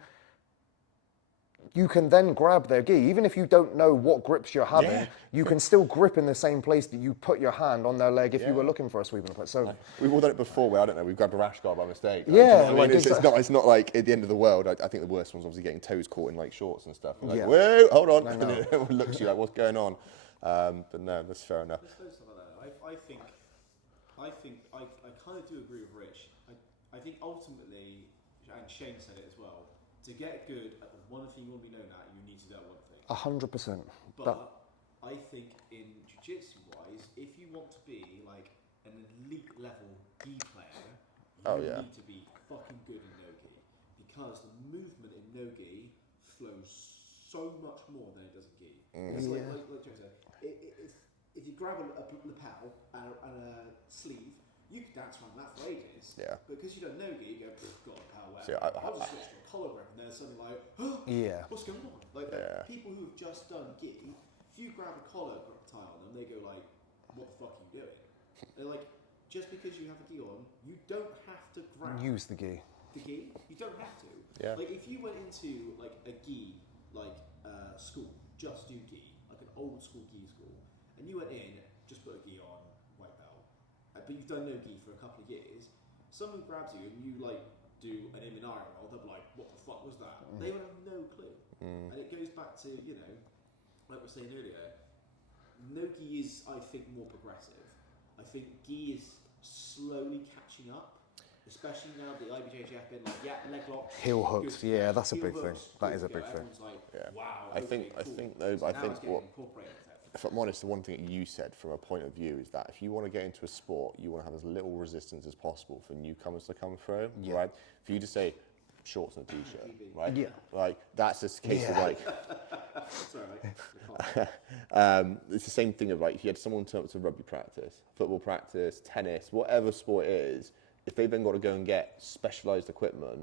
you can then grab their gi. Even if you don't know what grips you're having, you can still grip in the same place that you put your hand on their leg if you were looking for a sweeping foot. So we've all done it before where, I don't know, we've grabbed a rash guard by mistake. Yeah. I mean, it's not like at the end of the world. I think the worst one's obviously getting toes caught in like shorts and stuff. You're like, whoa, hold on. And everyone looks at you like, what's going on? But no, that's fair enough. There's loads of stuff like that. I kind of do agree with Rich. I think ultimately, and Shane said it as well, to get good at the one thing you want to be known at, you need to do that one thing. 100%. But I think in jiu-jitsu wise, if you want to be like an elite level gi player, you need to be fucking good in no-gi. Because the movement in no-gi flows so much more than it does in gi. It's like Joe said, if you grab a lapel and a sleeve, you can dance around that for ages. Yeah. But because you don't know-gi, you go, God, power well. See, I'll just switch to a collar grip and there's something like, what's going on? Like people who have just done gi, if you grab a collar tie on them, they go like, what the fuck are you doing? They're like, just because you have a gi on, you don't have to grab use the gi. the gi. You don't have to. Yeah. Like if you went into like a gi school, just do gi, like an old school gi school, and you went in, just put a gi on, white belt, but you've done no gi for a couple of years, someone grabs you and you like do an invitational roll, they'll be like, what the fuck was that? They would have no clue. And it goes back to, you know, like we were saying earlier, no gi is, I think, more progressive. I think gi is slowly catching up, especially now the IBJJF been like, leg locks, Heel hooks, good, that's a heel big thing. hooks, That good is a to go. big thing. Everyone's like, Yeah. wow, I think cool. though, So I now think it's getting what, incorporated. if I'm honest, the one thing that you said from a point of view is that if you want to get into a sport, you want to have as little resistance as possible for newcomers to come through, right? For you to say shorts and a t-shirt, right? Yeah. Like that's just a case of like, Sorry, mate. it's the same thing of like if you had someone turn up to rugby practice, football practice, tennis, whatever sport it is, if they've then got to go and get specialised equipment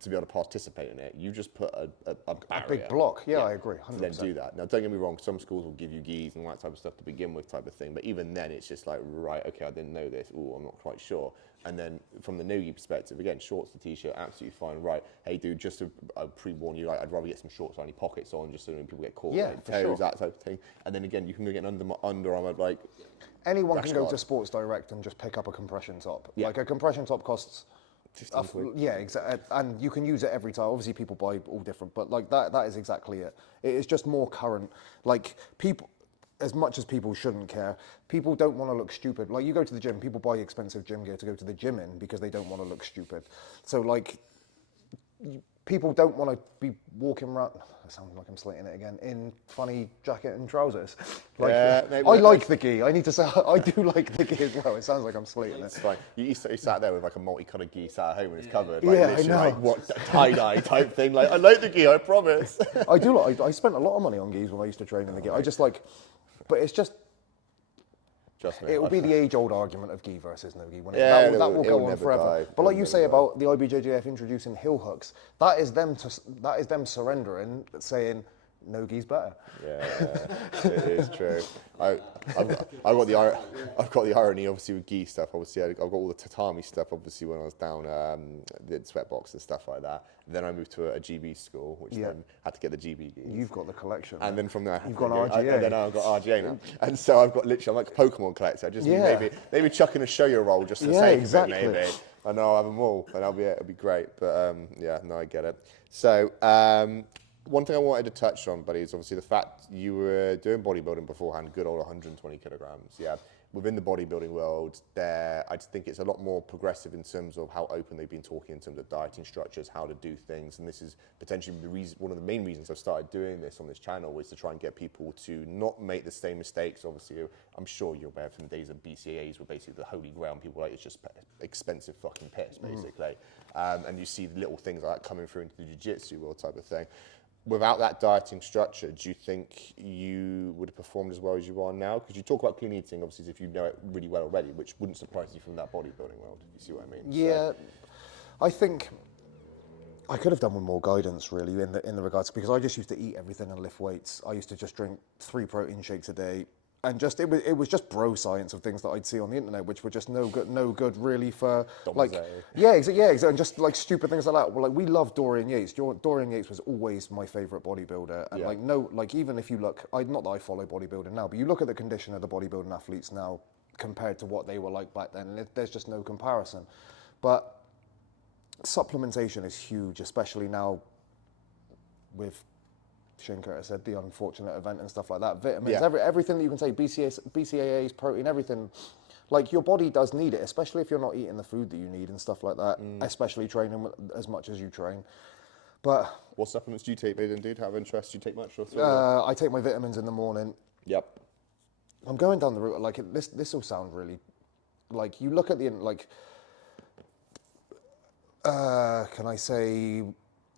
to be able to participate in it, you just put a barrier. Big block. Yeah, I agree. 100%. To then do that. Now, don't get me wrong, some schools will give you gis and all that type of stuff to begin with type of thing, but even then it's just like, right, okay, I didn't know this, I'm not quite sure. And then from the no-gi perspective, again, shorts to t-shirt, absolutely fine, right, hey dude, just to pre-warn you, like, I'd rather get some shorts or any pockets on just so when people get caught, like toes, that type of thing. And then again, you can go get an underarm, like... Anyone can go to Sports Direct and just pick up a compression top. Like a compression top costs... yeah, exactly, and you can use it every time. Obviously, people buy all different, but like that is exactly it. It is just more current. Like people, as much as people shouldn't care, people don't want to look stupid. Like you go to the gym, people buy expensive gym gear to go to the gym in because they don't want to look stupid. So like, people don't want to be walking around. It sounds like I'm slating it again. In funny jacket and trousers. Like, I like the gi. I need to say I do like the gi as well. It sounds like I'm slating it. It's fine. You sat there with like a multicoloured gi sat at home and it's covered. Like, I know. Like what tie-dye type thing. Like I like the gi, I promise. I do. I spent a lot of money on gis when I used to train in the gi. I just like, but it's just. It will be the age-old argument of gi versus no gi. That will go on forever. But like you say about the IBJJF introducing heel hooks, that is them surrendering, saying no gi's better. Yeah, it is true. I've got the irony obviously with gi stuff. Obviously, I've got all the tatami stuff. Obviously, when I was down the sweatbox and stuff like that. Then I moved to a GB school, which then had to get the GB gis. You've got the collection. And then from there, you've got RGA. And then I've got RGA now. And so I've got literally, I'm like a Pokemon collector. I just maybe chuck in a show-you roll just to save it, maybe. I know, I'll have them all, and it'll be great. But yeah, no, I get it. So one thing I wanted to touch on, buddy, is obviously the fact you were doing bodybuilding beforehand, good old 120 kilograms. Yeah, within the bodybuilding world, I just think it's a lot more progressive in terms of how open they've been talking in terms of dieting structures, how to do things, and this is potentially one of the main reasons I've started doing this on this channel, was to try and get people to not make the same mistakes. Obviously, I'm sure you're aware from the days of BCAAs were basically the holy grail, and people were like, it's just expensive fucking piss, basically. And you see little things like that coming through into the jiu-jitsu world type of thing. Without that dieting structure, do you think you would have performed as well as you are now? Because you talk about clean eating, obviously, as if you know it really well already, which wouldn't surprise you from that bodybuilding world, if you see what I mean. Yeah, I think I could have done with more guidance, really, in the regards, because I just used to eat everything and lift weights. I used to just drink 3 protein shakes a day, and just it was just bro science of things that I'd see on the internet, which were just no good really for like exactly, and just like stupid things like that. Well, like we love Dorian Yates. Dorian Yates was always my favorite bodybuilder, and even if you look, not that I follow bodybuilding now, but you look at the condition of the bodybuilding athletes now compared to what they were like back then, and there's just no comparison. But supplementation is huge, especially now with Shane Curtis said, the unfortunate event and stuff like that. Vitamins, everything that you can say, BCAAs, protein, everything. Like, your body does need it, especially if you're not eating the food that you need and stuff like that, especially training as much as you train. But what supplements do you take, Baden, dude? Have interest? Do you take much? I take my vitamins in the morning. Yep. I'm going down the route, like, this will sound really, like, you look at the, like, can I say,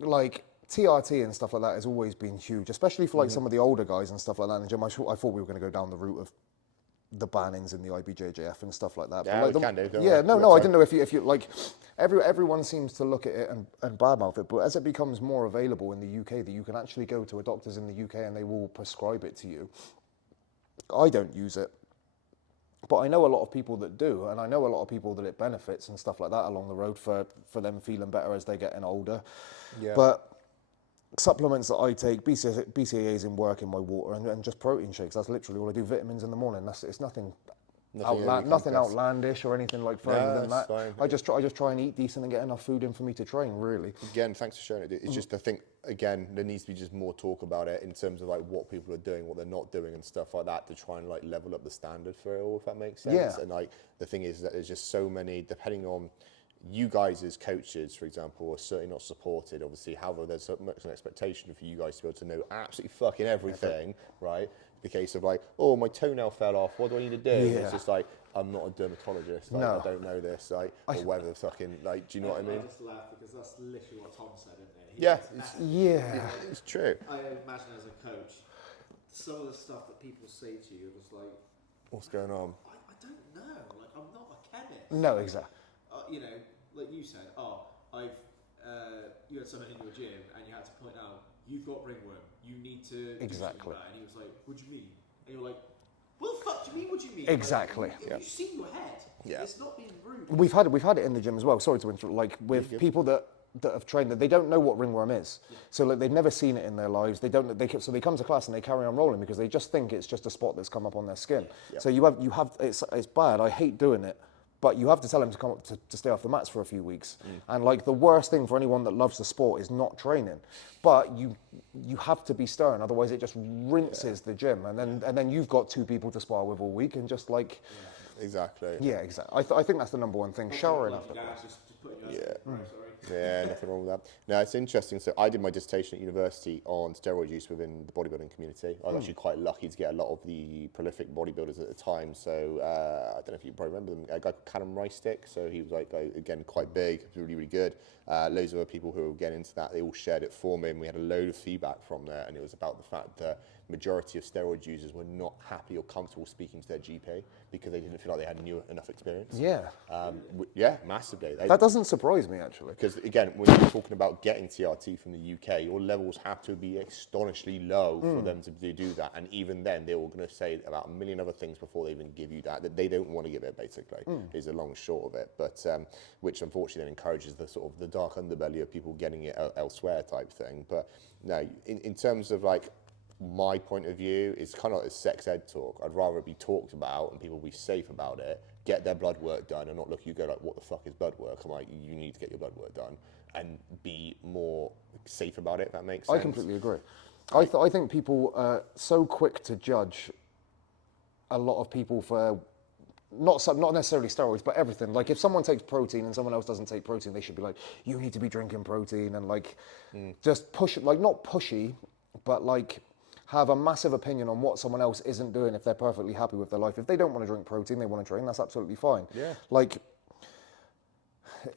like, TRT and stuff like that has always been huge, especially for like some of the older guys and stuff like that in the gym. I thought we were going to go down the route of the bannings in the IBJJF and stuff like that. Yeah, but like, we can do. No, I didn't know if you like, everyone seems to look at it and badmouth it, but as it becomes more available in the UK, that you can actually go to a doctor's in the UK and they will prescribe it to you. I don't use it, but I know a lot of people that do, and I know a lot of people that it benefits and stuff like that along the road for them feeling better as they're getting older. Yeah. But supplements that I take, BCAAs in work in my water, and just protein shakes. That's literally all I do. Vitamins in the morning. It's nothing outlandish or anything like further than that. Fine. I just try and eat decent and get enough food in for me to train, really. Again, thanks for sharing it. It's just, I think, again, there needs to be just more talk about it in terms of like what people are doing, what they're not doing and stuff like that, to try and like level up the standard for it all, if that makes sense. Yeah. And like the thing is that there's just so many, depending on you guys as coaches, for example, are certainly not supported. Obviously, however, there's so much an expectation for you guys to be able to know absolutely fucking everything, right? The case of like, oh, my toenail fell off, what do I need to do? Yeah. It's just like, I'm not a dermatologist, like, I don't know this, like, or whether the fucking, like, do you know what I mean? I just laugh because that's literally what Tom said, isn't it? It's true. I imagine as a coach, some of the stuff that people say to you was like, what's going on? I don't know, like, I'm not a chemist. No, exactly. You know, like you said, you had someone in your gym and you had to point out, you've got ringworm, you need to do something about it. And he was like, what do you mean? And you're like, what the fuck do you mean, what do you mean? Exactly. Like, you see your head. Yeah. It's not being rude. We've had it in the gym as well, sorry to interrupt, like with people that have trained, that they don't know what ringworm is. Yeah. So like they've never seen it in their lives. So they come to class and they carry on rolling because they just think it's just a spot that's come up on their skin. Yeah. So it's bad. I hate doing it. But you have to tell them to come up to stay off the mats for a few weeks. And like the worst thing for anyone that loves the sport is not training. But you have to be stern, otherwise it just rinses the gym. And then you've got 2 people to spar with all week and just like... Exactly. Yeah, exactly. I think that's the number one thing. Showering after. Yeah, nothing wrong with that. No, it's interesting. So I did my dissertation at university on steroid use within the bodybuilding community. I was actually quite lucky to get a lot of the prolific bodybuilders at the time. So I don't know if you probably remember them. A guy called Callum Rystick. So he was like, again, quite big, really, really good. Loads of other people who were getting into that, they all shared it for me. And we had a load of feedback from there. And it was about the fact that majority of steroid users were not happy or comfortable speaking to their GP because they didn't feel like they had enough experience. Yeah. Massively. That doesn't surprise me, actually. Because, again, when you're talking about getting TRT from the UK, your levels have to be astonishingly low for them to do that. And even then, they're all going to say about a million other things before they even give you that they don't want to give it, basically, is the long and short of it. But which, unfortunately, then encourages the sort of the dark underbelly of people getting it elsewhere type thing. But, no, in terms of, like, my point of view, is kind of like a sex ed talk. I'd rather it be talked about and people be safe about it, get their blood work done, and not look, you go like, what the fuck is blood work? I'm like, you need to get your blood work done, and be more safe about it, if that makes sense. I completely agree. I think people are so quick to judge a lot of people for not necessarily steroids, but everything. Like if someone takes protein and someone else doesn't take protein, they should be like, you need to be drinking protein, and like just push it, like not pushy, but like have a massive opinion on what someone else isn't doing if they're perfectly happy with their life. If they don't want to drink protein, they want to train, that's absolutely fine. Yeah. Like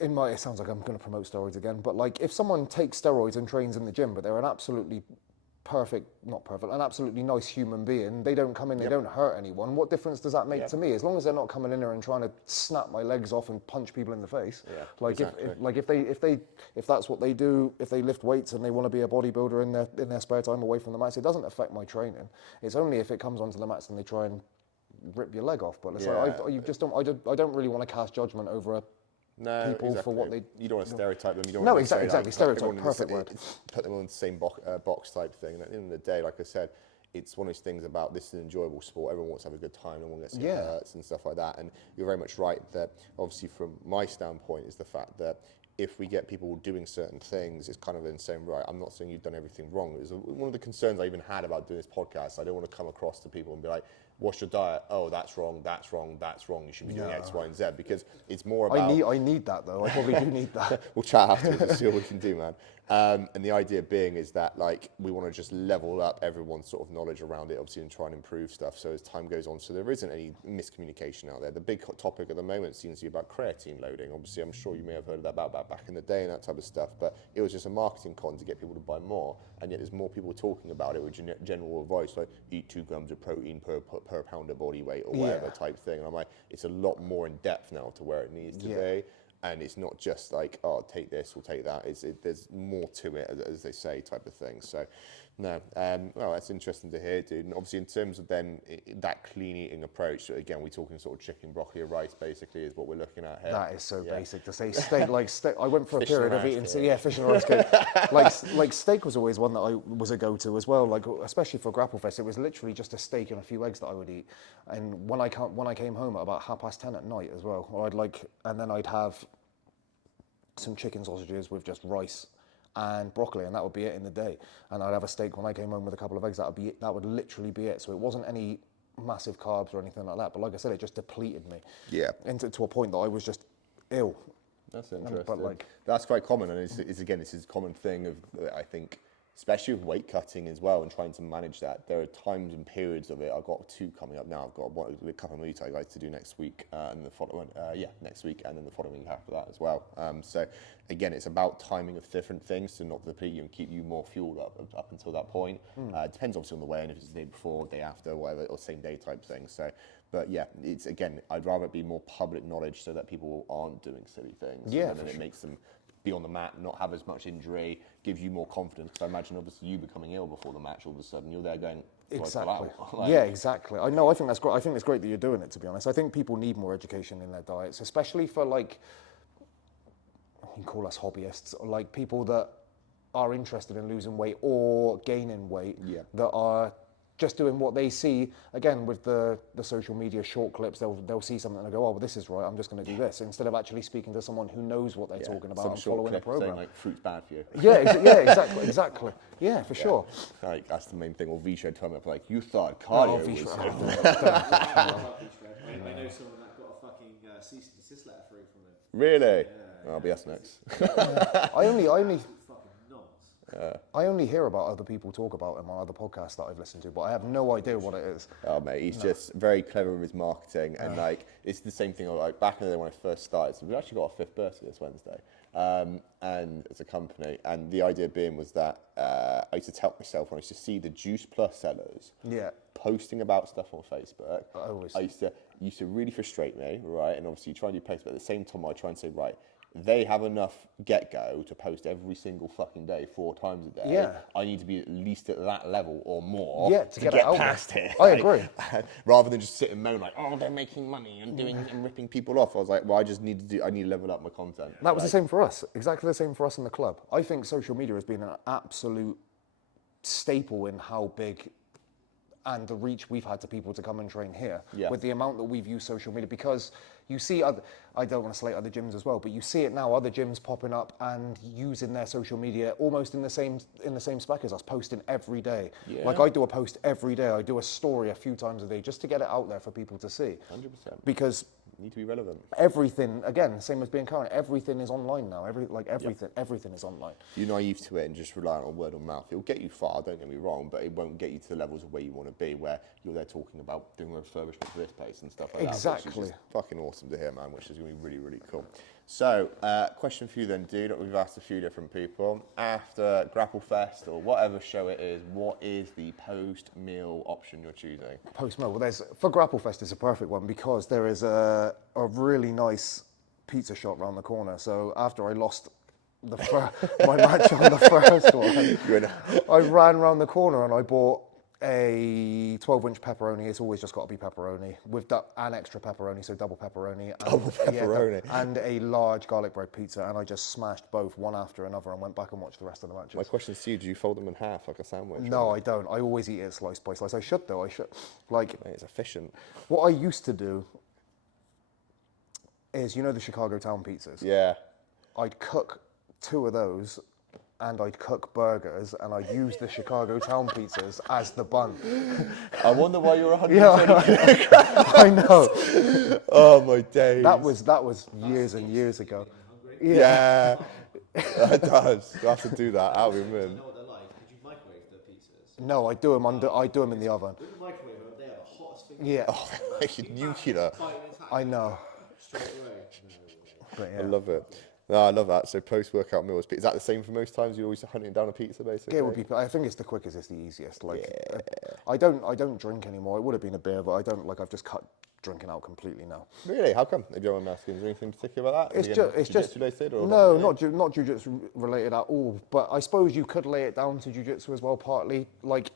it sounds like I'm going to promote steroids again, but like if someone takes steroids and trains in the gym, but they're an absolutely an absolutely nice human being, they don't come in, they don't hurt anyone, what difference does that make to me? As long as they're not coming in here and trying to snap my legs off and punch people in the face. Yeah, like exactly. if that's what they do, if they lift weights and they want to be a bodybuilder in their spare time away from the mats, it doesn't affect my training. It's only if it comes onto the mats and they try and rip your leg off. But it's like, I don't really want to cast judgment over people for what they. You don't want to stereotype them. You don't No, want to exactly. Stereotype, perfect word. Put them on the same box type thing. And at the end of the day, like I said, it's one of those things about this is an enjoyable sport. Everyone wants to have a good time. No one gets hurt and stuff like that. And you're very much right that obviously from my standpoint is the fact that if we get people doing certain things, it's kind of in saying, right, I'm not saying you've done everything wrong. It was one of the concerns I even had about doing this podcast. I don't want to come across to people and be like, what's your diet? Oh, that's wrong, that's wrong, that's wrong. You should be doing X, Y, and Z, because it's more about... I need that, though. I probably do need that. We'll chat afterwards and see what we can do, man. And the idea being is that, like, we want to just level up everyone's sort of knowledge around it, obviously, and try and improve stuff. So as time goes on, so there isn't any miscommunication out there. The big topic at the moment seems to be about creatine loading. Obviously, I'm sure you may have heard of that about back in the day and that type of stuff, but it was just a marketing con to get people to buy more. And yet there's more people talking about it with general advice, like eat 2 grams of protein per pound of body weight or whatever type thing. And I'm like, it's a lot more in depth now to where it needs to be. And it's not just like, oh, take this or take that. There's more to it, as they say, type of thing. So, no, well, that's interesting to hear, dude. And obviously, in terms of then that clean eating approach, so again, we're talking sort of chicken, broccoli, or rice, basically, is what we're looking at here. That is so basic to say. Steak, I went for a Fish period and of rice, eating, fish and rice cake. like steak was always one that I was a go-to as well. Like especially for Grapple Fest, it was literally just a steak and a few eggs that I would eat. And when I came home at about 10:30 at night as well, and then I'd have some chicken sausages with just rice and broccoli, and that would be it in the day. And I'd have a steak when I came home with a couple of eggs. That would literally be it. So it wasn't any massive carbs or anything like that. But like I said, it just depleted me. Yeah. To a point that I was just ill. That's interesting. But that's quite common, and it's a common thing of, I think, especially with weight cutting as well and trying to manage that. There are times and periods of it. I've got 2 coming up now. I've got a couple of Muay Thai guys to do next week and the following, next week and then the following week after that as well. So again, it's about timing of different things to not deplete you and keep you more fueled up until that point. It depends obviously on the weigh-in, if it's the day before, day after, whatever, or same day type thing. So, but yeah, it's again, I'd rather it be more public knowledge so that people aren't doing silly things. Yeah, and then it makes them be on the mat, not have as much injury, gives you more confidence. Because I imagine, obviously, you becoming ill before the match, all of a sudden, you're there going, exactly. Yeah, exactly. I know. I think that's great. I think it's great that you're doing it, to be honest. I think people need more education in their diets, especially for like, you can call us hobbyists, or like people that are interested in losing weight or gaining weight, that are just doing what they see. Again, with the social media short clips, they'll see something and they'll go, oh, well, this is right, I'm just going to do this, instead of actually speaking to someone who knows what they're talking about and following a program. Saying, like, fruit's bad for you. Exactly. Yeah, for sure. Like, that's the main thing. Or V-Shred told me, like, you thought cardio was... I know someone that got a fucking cease and desist letter through from him. Really? I'll be us next. I only hear about other people talk about him on other podcasts that I've listened to, but I have no idea what it is. Oh, mate, he's just very clever with his marketing, and like, it's the same thing. Like back in the day when I first started, so we actually got our 5th birthday this Wednesday, and as a company, and the idea being was that I used to tell myself when I used to see the Juice Plus sellers posting about stuff on Facebook. I used to really frustrate me, right? And obviously you try and do posts, but at the same time I try and say, right, they have enough get-go to post every single fucking day, 4 times a day. Yeah. I need to be at least at that level or more to get past it. I agree. Rather than just sit and moan like, oh, they're making money and doing and ripping people off. I was like, well, I need to level up my content. That was the same for us. Exactly the same for us in the club. I think social media has been an absolute staple in how big and the reach we've had to people to come and train here, Yeah. with the amount that we've used social media, because you see other, I don't want to slate other gyms as well, but you see it now, other gyms popping up and using their social media almost in the same spec as us, posting every day. Yeah. Like I do a post every day, I do a story a few times a day just to get it out there for people to see. 100%. Because You need to be relevant. everything, again, same as being current, everything is online now. Everything is online. You're naive to it and just relying on word of mouth. It'll get you far, don't get me wrong, but it won't get you to the levels of where you want to be, where you're there talking about doing a refurbishment for this place and stuff like that. Exactly. Which is just fucking awesome to hear, man, which is going to be really, really cool. So, question for you then, dude. We've asked a few different people. After Grapple Fest or whatever show it is, what is the post-meal option you're choosing? Post-meal, well, for Grapple Fest, it's a perfect one because there is a really nice pizza shop around the corner. So after I lost my match on the first one, I ran around the corner and I bought a 12-inch pepperoni. It's always just got to be pepperoni with an extra pepperoni, so double pepperoni. And, Double pepperoni. And a large garlic bread pizza, and I just smashed both one after another and went back and watched the rest of the matches. My question to you, do you fold them in half like a sandwich? No, I don't. I always eat it slice by slice. I should though. Like, Mate, it's efficient. what I used to do is, you know, the Chicago Town pizzas? Yeah. I'd cook 2 of those and I'd cook burgers and I'd use the Chicago Town pizzas as the bun. I wonder why you're 100%. Yeah, I know. Oh my days. That was years and years ago. Yeah. It does. You have to do that. Out of I min. know what they're like. Did you microwave the pizzas? No, I do them in the oven. With the microwave, they are the hottest thing. Yeah, Oh, they're like nuclear. I know. Straight away. But I yeah. love it. No, I love that. So post-workout meals. Is that the same for most times? You're always hunting down a pizza, basically? It would be. I think it's the quickest. It's the easiest. Like, I don't drink anymore. It would have been a beer, but I don't. Like, I've just cut drinking out completely now. Really? How come? If you don't mind asking, is there anything particular about that? It's just related, or no, not jujitsu related at all. But I suppose you could lay it down to jujitsu as well. Partly, like,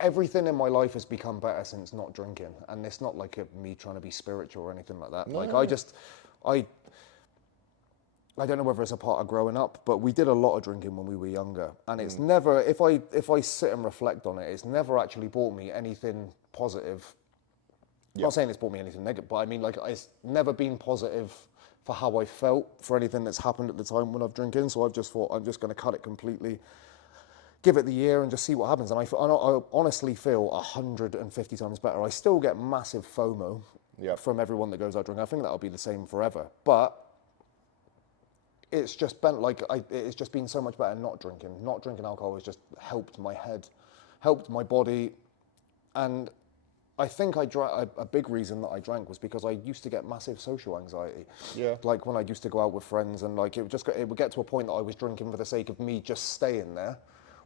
everything in my life has become better since not drinking, and it's not like me trying to be spiritual or anything like that. No. Like, I don't know whether it's a part of growing up, but we did a lot of drinking when we were younger, and it's never. If I sit and reflect on it, it's never actually brought me anything positive. I'm not saying it's brought me anything negative, but I mean, like, it's never been positive for how I felt for anything that's happened at the time when I've drinking. So I've just thought I'm just going to cut it completely, give it the year, and just see what happens. And I honestly feel 150 times better. I still get massive FOMO from everyone that goes out drinking. I think that'll be the same forever, but it's just been it's just been so much better not drinking. Not drinking alcohol has just helped my head, helped my body, and I think a big reason that I drank was because I used to get massive social anxiety. Yeah. Like when I used to go out with friends, and like it would get to a point that I was drinking for the sake of me just staying there,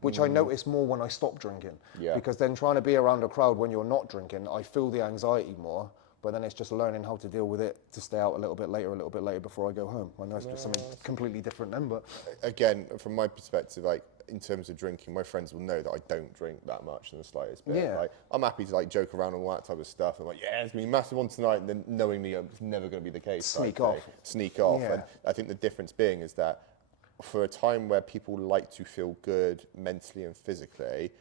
which I noticed more when I stopped drinking. Yeah. Because then trying to be around a crowd when you're not drinking, I feel the anxiety more. But then it's just learning how to deal with it to stay out a little bit later before I go home. I know it's just something completely different then, but Again, from my perspective, like, in terms of drinking, my friends will know that I don't drink that much in the slightest bit. Yeah. Like, I'm happy to like joke around and all that type of stuff. I'm like, yeah, it's gonna be a massive one tonight, and then knowingly it's never gonna be the case. Sneak type thing. off. Sneak off. Yeah. And I think the difference being is that for a time where people like to feel good mentally and physically,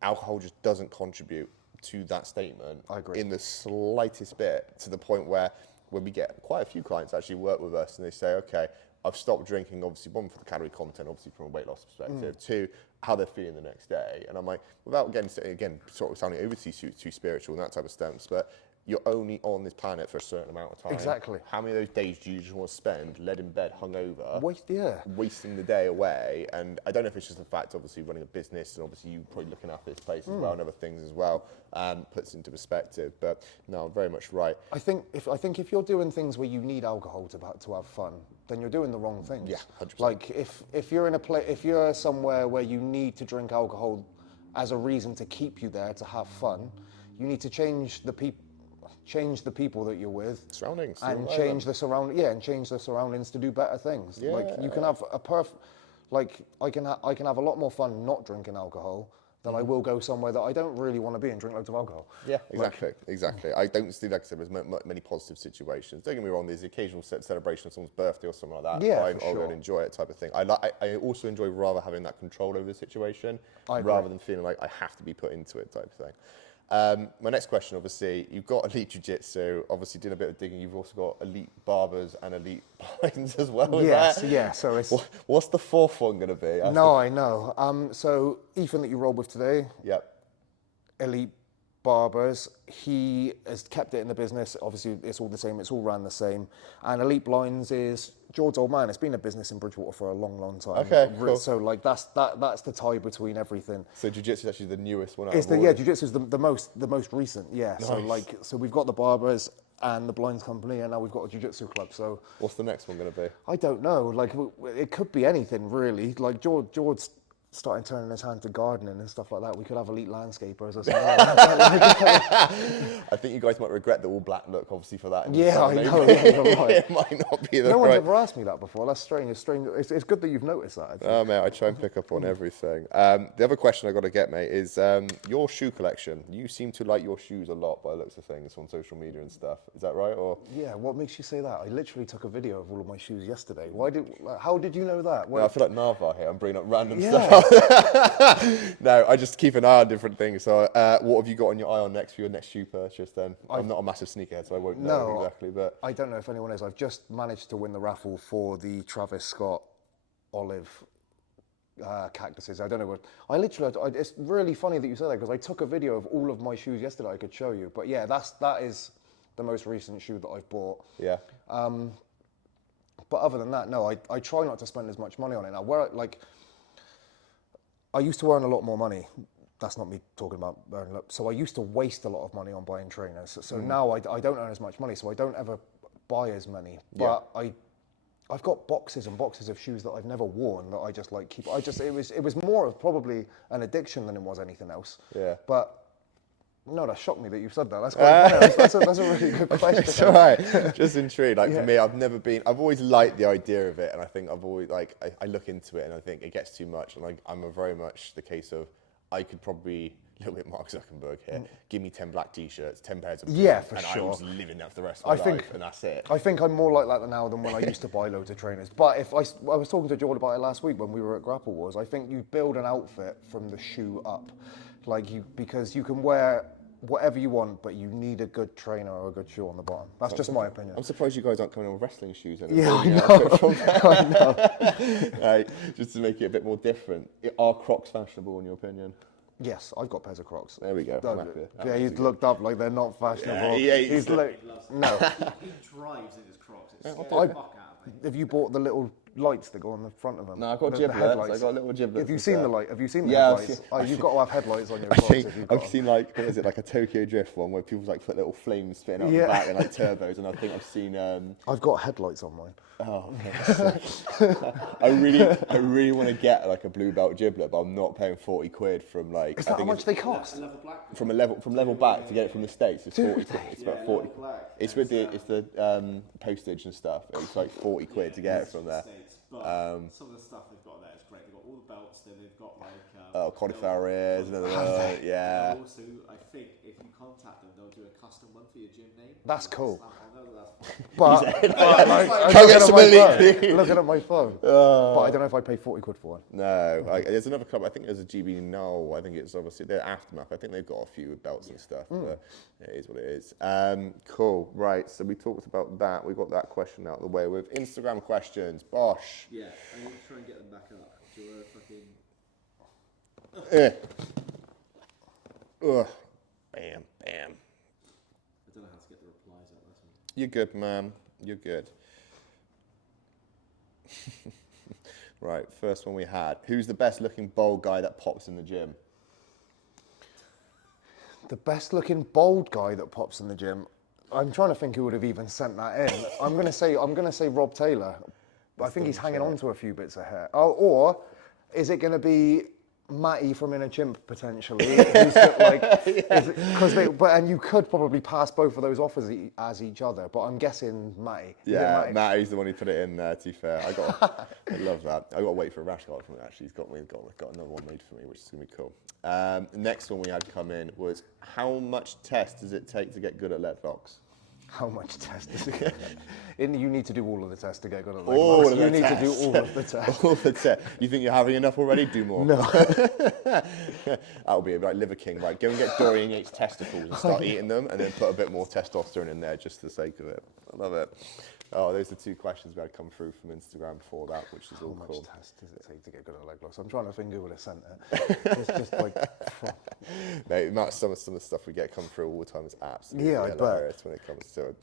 alcohol just doesn't contribute to that statement. I agree. In the slightest bit, to the point where when we get quite a few clients actually work with us and they say, okay, I've stopped drinking, obviously, one, for the calorie content, obviously from a weight loss perspective, two, how they're feeling the next day. And I'm like, without getting, again, sort of sounding over too spiritual and that type of stuff, but you're only on this planet for a certain amount of time. Exactly. How many of those days do you just want to spend laid in bed, hungover, wasting the day away? And I don't know if it's just the fact, obviously, running a business, and obviously you probably looking after this place as well and other things as well, puts into perspective. But no, I'm very much right. I think if you're doing things where you need alcohol to have fun, then you're doing the wrong things. Yeah, 100%. Like if you're in if you're somewhere where you need to drink alcohol as a reason to keep you there to have fun, you need to change the people that you're with, Surroundings, and change the surroundings to do better things. Yeah. Like you can have I can have a lot more fun not drinking alcohol than I will go somewhere that I don't really want to be and drink loads of alcohol. Yeah, exactly. I don't see, like I said, there's many positive situations. Don't get me wrong, there's the occasional celebration of someone's birthday or something like that. Yeah, Fine, for I'll go sure. and enjoy it type of thing. I also enjoy rather having that control over the situation I agree. rather than feeling like I have to be put into it type of thing. My next question, obviously, you've got elite jiu-jitsu, obviously doing a bit of digging, you've also got elite barbers and elite blinds as well. So it's... What's the fourth one going to be? I know. So Ethan that you rolled with today, Yep. elite barbers, he has kept it in the business. Obviously, it's all the same. It's all ran the same. And elite blinds is George's old man. It's been a business in Bridgewater for a long, long time. Okay, cool. So like that's the tie between everything. So jiu-jitsu is actually the newest one out It's of all the of jiu-jitsu is the most recent. Yeah. Nice. So we've got the barbers and the blinds company, and now we've got a jiu-jitsu club. So What's the next one going to be? I don't know. Like it could be anything really. Like George's starting turning his hand to gardening and stuff like that. We could have elite landscapers or something like that. I think you guys might regret the all black look, obviously, for that. Yeah, I know. Maybe. Yeah, you're right. It might not be the No right. one's ever asked me that before. That's strange. It's good that you've noticed that. Actually. Oh, mate, I try and pick up on everything. The other question I got to get, mate, is your shoe collection. You seem to like your shoes a lot by the looks of things on social media and stuff. Is that right? Or Yeah. What makes you say that? I literally took a video of all of my shoes yesterday. How did you know that? no, I feel like Narvar here. I'm bringing up random Yeah. stuff. No, I just keep an eye on different things. So, what have you got on your eye on next for your next shoe purchase? Then I'm not a massive sneakerhead, so I won't know exactly. But I don't know if anyone is. I've just managed to win the raffle for the Travis Scott olive cactuses. I don't know what. It's really funny that you said that because I took a video of all of my shoes yesterday. I could show you. But yeah, that is the most recent shoe that I've bought. yeah, But other than that, no, I try not to spend as much money on it. Now, I used to earn a lot more money. That's not me talking about earning. So I used to waste a lot of money on buying trainers. So now I don't earn as much money, so I don't ever buy as many. But I've got boxes and boxes of shoes that I've never worn that I just like keep. It was more of probably an addiction than it was anything else. Yeah. But no, that shocked me that you said that. That's quite that's a really good question. it's all right. Just intrigued. Like for me, I've always liked the idea of it, and I think I've always I look into it and I think it gets too much, and I'm a very much the case of I could probably a little bit Mark Zuckerberg here. Give me 10 black t-shirts, 10 pairs of for and sure. I was living that for the rest of my life, and that's it. I think I'm more like that now than when I used to buy loads of trainers. But if I was talking to Jordan about it last week when we were at Grapple Wars, I think you build an outfit from the shoe up, because you can wear whatever you want, but you need a good trainer or a good shoe on the bottom. That's just my opinion. I'm surprised you guys aren't coming on with wrestling shoes. Yeah, I know. I know. Just to make it a bit more different. Are Crocs fashionable in your opinion? Yes, I've got pairs of Crocs. There we go. I'm happy. Yeah, he's looked up like they're not fashionable. Yeah, he's like, no. He drives in his Crocs. It scares the fuck out of me. Have you bought the little lights that go on the front of them? No, I've got The giblets. headlights. I've got little giblets. Have you seen the light? Have you seen the Yeah, I've headlights? You've got to have headlights on your I Crocs think if you've got I've seen what is it, like a Tokyo Drift one where people put little flames spitting out the back and turbos, and I think I've seen. I've got headlights on mine. Oh, okay. I really want to get a blue belt giblet, but I'm not paying 40 quid from Is that how much they cost? from level back to get it from the States. It's 40 quid. It's about 40. It's with the postage and stuff. It's like 40 quid to get it from there. Some of the stuff they've got there is great. They've got all the belts. Then they've got cauliflower ears, another one. Yeah. Also, I think if you contact them, they'll do a custom one for your gym name. That's cool. But I'm looking at my phone. But I don't know if I pay 40 quid for one. No, there's another club. I think there's a GB Null. I think it's obviously they're Aftermath. I think they've got a few with belts and stuff. But it is what it is. Cool. Right. So we talked about that. We got that question out of the way. With Instagram questions. Bosh. yeah, I'm going to try and get them back up. Do a fucking. Ugh. Bam. Bam. I don't know how to get the replies out. That's one. You're good, man. You're good. Right. First one we had. Who's the best looking bald guy that pops in the gym? The best looking bald guy that pops in the gym. I'm trying to think who would have even sent that in. I'm gonna say Rob Taylor. But I think he's hanging on to a few bits of hair. Oh, or is it gonna be Matty from Inner Chimp potentially, who's got, like, and you could probably pass both of those off as each other, but I'm guessing Matty. Is it Yeah, Matty? Matty's the one who put it in there. To be fair, I love that. I got to wait for a rash guard from it. Actually, he's got another one made for me, which is gonna be cool. The next one we had come in was how much test does it take to get good at leg locks? How much test is it? You need to do all of the tests to get good at leg All locks. of You the need tests. to do all of the tests. All the tests. You think you're having enough already? Do more. No. That'll be it. Like Liver King, right? Go and get Dorian Yates testicles and start eating them, and then put a bit more testosterone in there just for the sake of it. I love it. Oh, those are 2 questions we had come through from Instagram before that, which is all cool. How much test does it take to get good at leg locks? I'm trying to think who would have sent it. It's just like... Mate, some of the stuff we get come through all the time is absolutely Yeah, I bet. hilarious when it comes to it.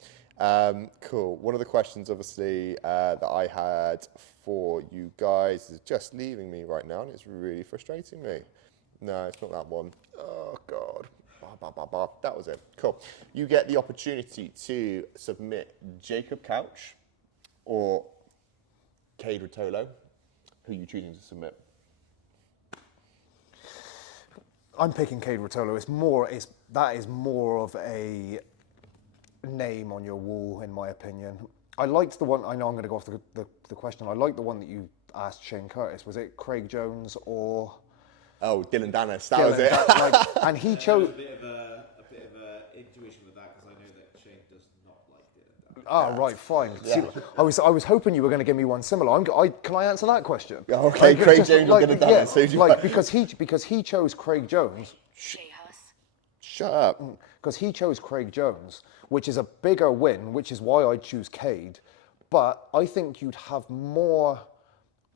Cool. One of the questions, obviously, that I had for you guys is just leaving me right now, and it's really frustrating me. No, it's not that one. Oh, God. That was it. Cool. You get the opportunity to submit Jacob Couch or Cade Rotolo. Who are you choosing to submit? I'm picking Cade Rotolo. That is more of a name on your wall, in my opinion. I liked the one. I know I'm going to go off the question. I liked the one that you asked Shane Curtis. Was it Craig Jones or? Oh, Dylan Dennis. That was it. And he chose. A bit of a intuition with that because I know that Shane does not like Dylan Dennis. Oh, right, fine. Yeah. See, I was hoping you were going to give me one similar. Can I answer that question? Okay, Craig Jones will get it done. Yeah, So because he chose Craig Jones. Shut up. Because he chose Craig Jones, which is a bigger win, which is why I choose Cade. But I think you'd have more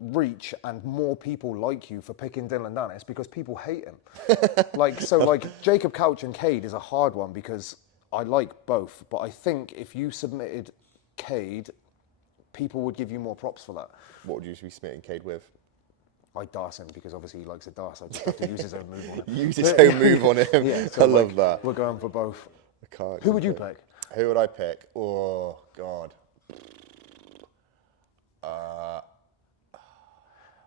reach and more people like you for picking Dylan Dennis because people hate him. Jacob Couch and Cade is a hard one because I like both, but I think if you submitted Cade, people would give you more props for that. What would you be submitting Cade with? I darce him because obviously he likes a darce. I just have to use his own move on him. Use his own move on him. Yeah, I love that. We're going for both. I can't. Who would you pick? Who would I pick? Oh, God.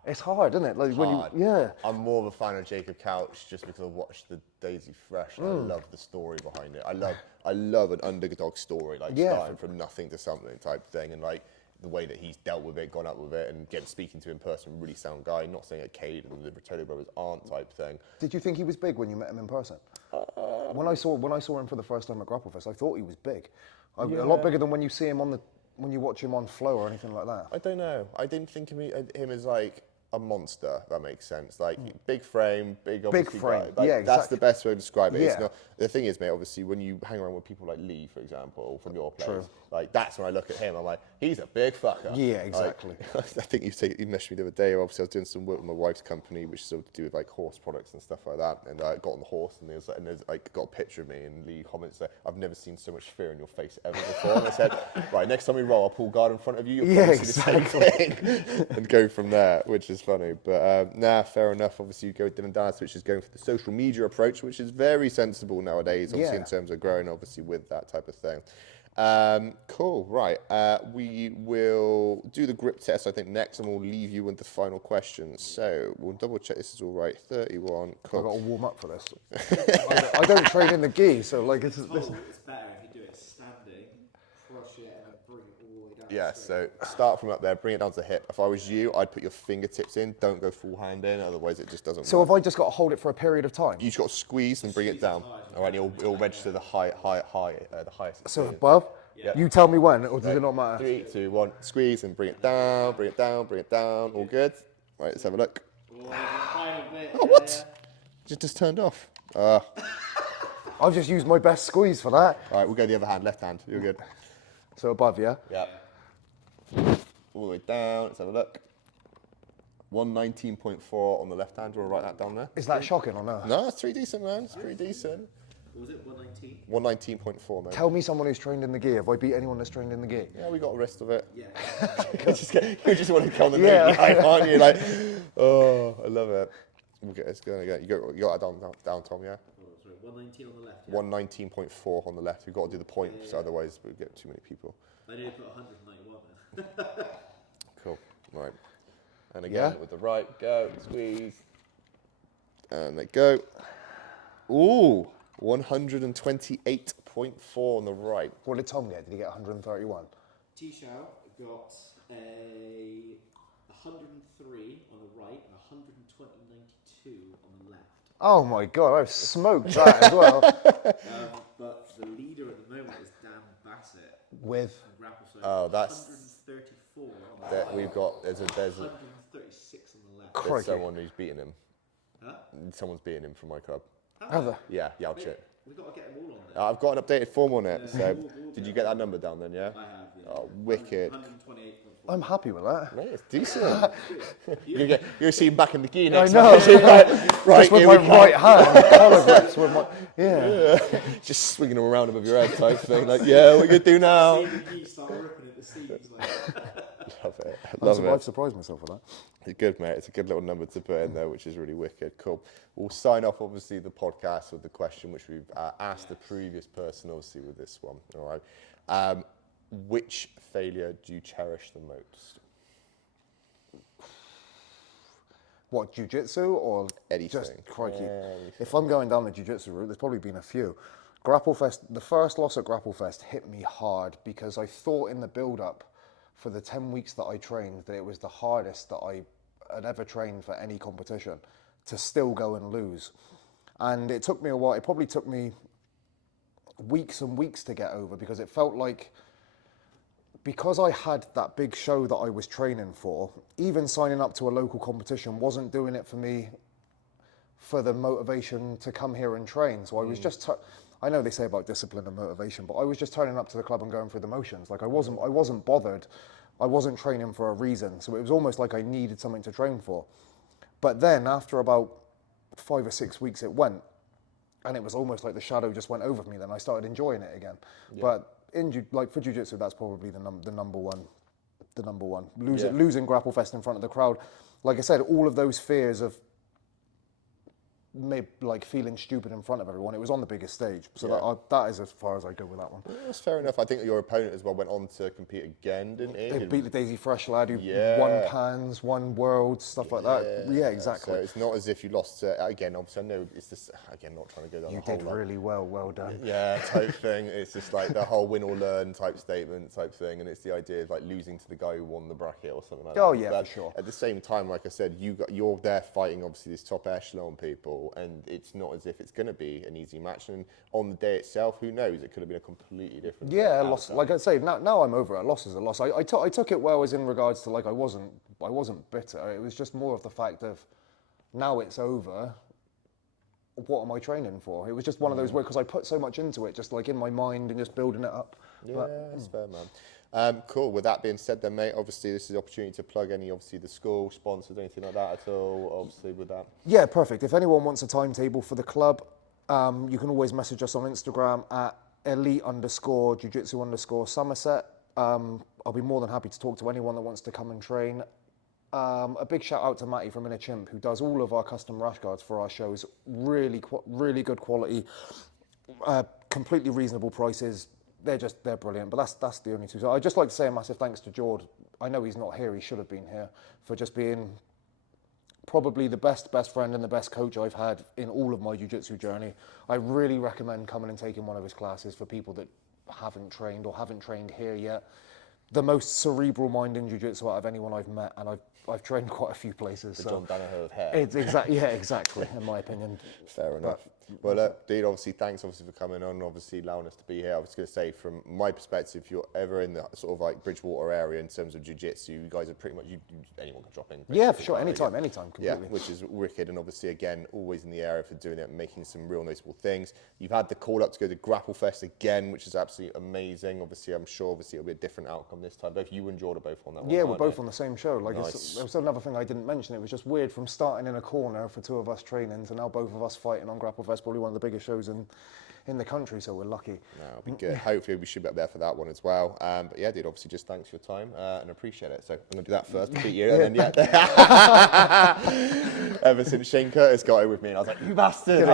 It's hard, isn't it? Like Hard. yeah. I'm more of a fan of Jacob Couch just because I watched the Daisy Fresh and I love the story behind it. I love an underdog story, starting from nothing to something type thing, and like the way that he's dealt with it, gone up with it, and speaking to him in person, really sound guy. Not saying that Cade and the Rotolo brothers aren't type thing. Did you think he was big when you met him in person? When I saw him for the first time at Grapplefest, I thought he was big. A lot bigger than when you see him when you watch him on Flow or anything like that. I don't know. I didn't think of him as like a monster. If that makes sense. Like big frame, big obviously frame. guy. Like, Yeah, that's exactly. the best way to describe it. It's Yeah. not, the thing is, mate. Obviously, when you hang around with people like Lee, for example, from your place, True. like that's when I look at him. I'm like, he's a big fucker. Yeah, exactly. Like, I think you messaged me the other day. Obviously, I was doing some work with my wife's company, which is all to do with like horse products and stuff like that. And I got on the horse, and there's got a picture of me, and Lee comments that I've never seen so much fear in your face ever before. And I said, right, next time we roll, I'll pull guard in front of you. You'll probably see the same thing, and go from there, which is funny. But fair enough. Obviously, you go with Dylan Dennis, which is going for the social media approach, which is very sensible nowadays. Obviously, in terms of growing, obviously with that type of thing. Cool, right. We will do the grip test, I think, next, and we'll leave you with the final questions. So we'll double check this is all right. 31. Cool. I've got to warm up for this. I don't train in the gi, so like It's better if you do it standing, crush it, and then bring it all the way down. Yeah, so start from up there, bring it down to the hip. If I was you, I'd put your fingertips in. Don't go full hand in, otherwise it just doesn't So work. have I just got to hold it for a period of time? You just got to squeeze and bring it down. All right, it'll register the the highest. So above? Yeah. You tell me when, or does it not matter? 3, 2, 1. Squeeze and bring it down, bring it down, bring it down. All good. Right, let's have a look. Oh, what? Just turned off. I've just used my best squeeze for that. All right, we'll go the other hand, left hand. You're good. So above, yeah? Yeah. All the way down. Let's have a look. 119.4 on the left hand. Do you want to write that down there? Is that shocking or no? No, it's pretty decent, man. It's pretty decent. What was it, 119? 119.4, man. Tell me someone who's trained in the gi. Have I beat anyone that's trained in the gi? Yeah, we got a rest of it. Yeah. you just want to go on the Yeah. nose, aren't you? Like, oh, I love it. We'll get this going again. You got that down, Tom, yeah? Oh, sorry, 119 on the left. Yeah? 119.4 on the left. We've got to do the points, otherwise we'll get too many people. I nearly put 191 then. Cool. Right. And again, with the right, go, squeeze. And they go. Ooh, 128.4 on the right. What did Tom get? Did he get 131? T-Shao got a 103 on the right and 192 on the left. Oh my God, I've smoked that as well. But the leader at the moment is Dan Bassett. With? Grapple, so Oh, that's... 134 on the That right. we've got... There's 136 on the left. there's someone who's beaten him. Huh? Someone's beaten him from my club. Yeah, I'll check. We've got to get them all on there. I've got an updated form on it. Yeah, So, we'll did you get that number down then? Yeah. I have. Yeah. Oh, wicked. 128.4. I'm happy with that. Mate, it's decent. You'll see him back in the gi I next know. time. Right, Just with here my we go. right hand, collar grips with my... Yeah. Just swinging them around above your head type thing. Like, yeah, what you do now? See the gi start ripping at the seams. Like. Love it. Love I've it. surprised myself with that. It's good, mate. It's a good little number to put in there, which is really wicked. Cool. We'll sign off, obviously, the podcast with the question which we've asked the previous person, obviously, with this one. All right. Which failure do you cherish the most? What, jiu-jitsu or Anything. just crikey? Anything. If I'm going down the jiu-jitsu route, there's probably been a few. Grapplefest, the first loss at Grapplefest hit me hard because I thought in the build-up for the 10 weeks that I trained that it was the hardest that I had ever trained for any competition to still go and lose. And it took me a while. It probably took me weeks and weeks to get over because it felt like because I had that big show that I was training for, even signing up to a local competition wasn't doing it for me for the motivation to come here and train. So I was just, I know they say about discipline and motivation, but I was just turning up to the club and going through the motions. Like I wasn't bothered. I wasn't training for a reason. So it was almost like I needed something to train for. But then after about 5 or 6 weeks it went, and it was almost like the shadow just went over me. Then I started enjoying it again. Yeah. But for jiu-jitsu, that's probably the number one. Losing Grapplefest in front of the crowd. Like I said, all of those fears of feeling stupid in front of everyone. It was on the biggest stage, so that is as far as I go with that one. That's fair enough. I think your opponent as well went on to compete again, didn't he? They beat the Daisy Fresh lad who won Pans, won Worlds, stuff like that. Yeah, exactly. So it's not as if you lost again. Obviously, I know it's just again not trying to go down. You the whole did really well done. Yeah, type thing. It's just like the whole win or learn type statement type thing, and it's the idea of like losing to the guy who won the bracket or something like that. Oh yeah, but for sure. At the same time, like I said, you're there fighting obviously this top echelon people, and it's not as if it's going to be an easy match. And on the day itself, who knows? It could have been a completely different. Yeah, loss. Like I say, now I'm over it. A loss is a loss. I took it well as in regards to like I wasn't bitter. It was just more of the fact of now it's over. What am I training for? It was just one of those where because I put so much into it, just like in my mind and just building it up. Yeah, that's fair, man. Cool. With that being said, then, mate, obviously this is the opportunity to plug any, obviously the school sponsors, anything like that at all. Obviously, with that. Yeah, perfect. If anyone wants a timetable for the club, you can always message us on Instagram at elite_jiu-jitsu_Somerset. I'll be more than happy to talk to anyone that wants to come and train. A big shout out to Matty from Inner Chimp, who does all of our custom rash guards for our shows. Really good quality, completely reasonable prices. They're brilliant. But that's the only two. So I'd just like to say a massive thanks to Jord. I know he's not here. He should have been here for just being probably the best friend and the best coach I've had in all of my jiu-jitsu journey. I really recommend coming and taking one of his classes for people that haven't trained or haven't trained here yet. The most cerebral mind in jiu-jitsu out of anyone I've met, and I've trained quite a few places. The so John Danaher of hair. It's exactly, in my opinion. Fair enough. Well, dude, obviously, thanks for coming on, obviously allowing us to be here. I was going to say, from my perspective, if you're ever in the sort of like Bridgewater area in terms of jiu-jitsu, you guys are pretty much, anyone can drop in. Yeah, for sure, anytime, completely. Yeah, which is wicked, and obviously, again, always in the area for doing it and making some real noticeable things. You've had the call up to go to Grapplefest again, which is absolutely amazing. Obviously, I'm sure, it'll be a different outcome this time. Both you and Jordan are both on that one. Yeah, we're both on the same show. Like, nice. There was another thing I didn't mention. It was just weird from starting in a corner for two of us training to now both of us fighting on Grapplefest, probably one of the biggest shows in the country, so we're lucky. No, it'll be good. Hopefully we should be up there for that one as well. But yeah, dude, obviously just thanks for your time and appreciate it. So I'm going to do that first to beat you, and then ever since Shane Curtis got it with me, and I was like, you bastard!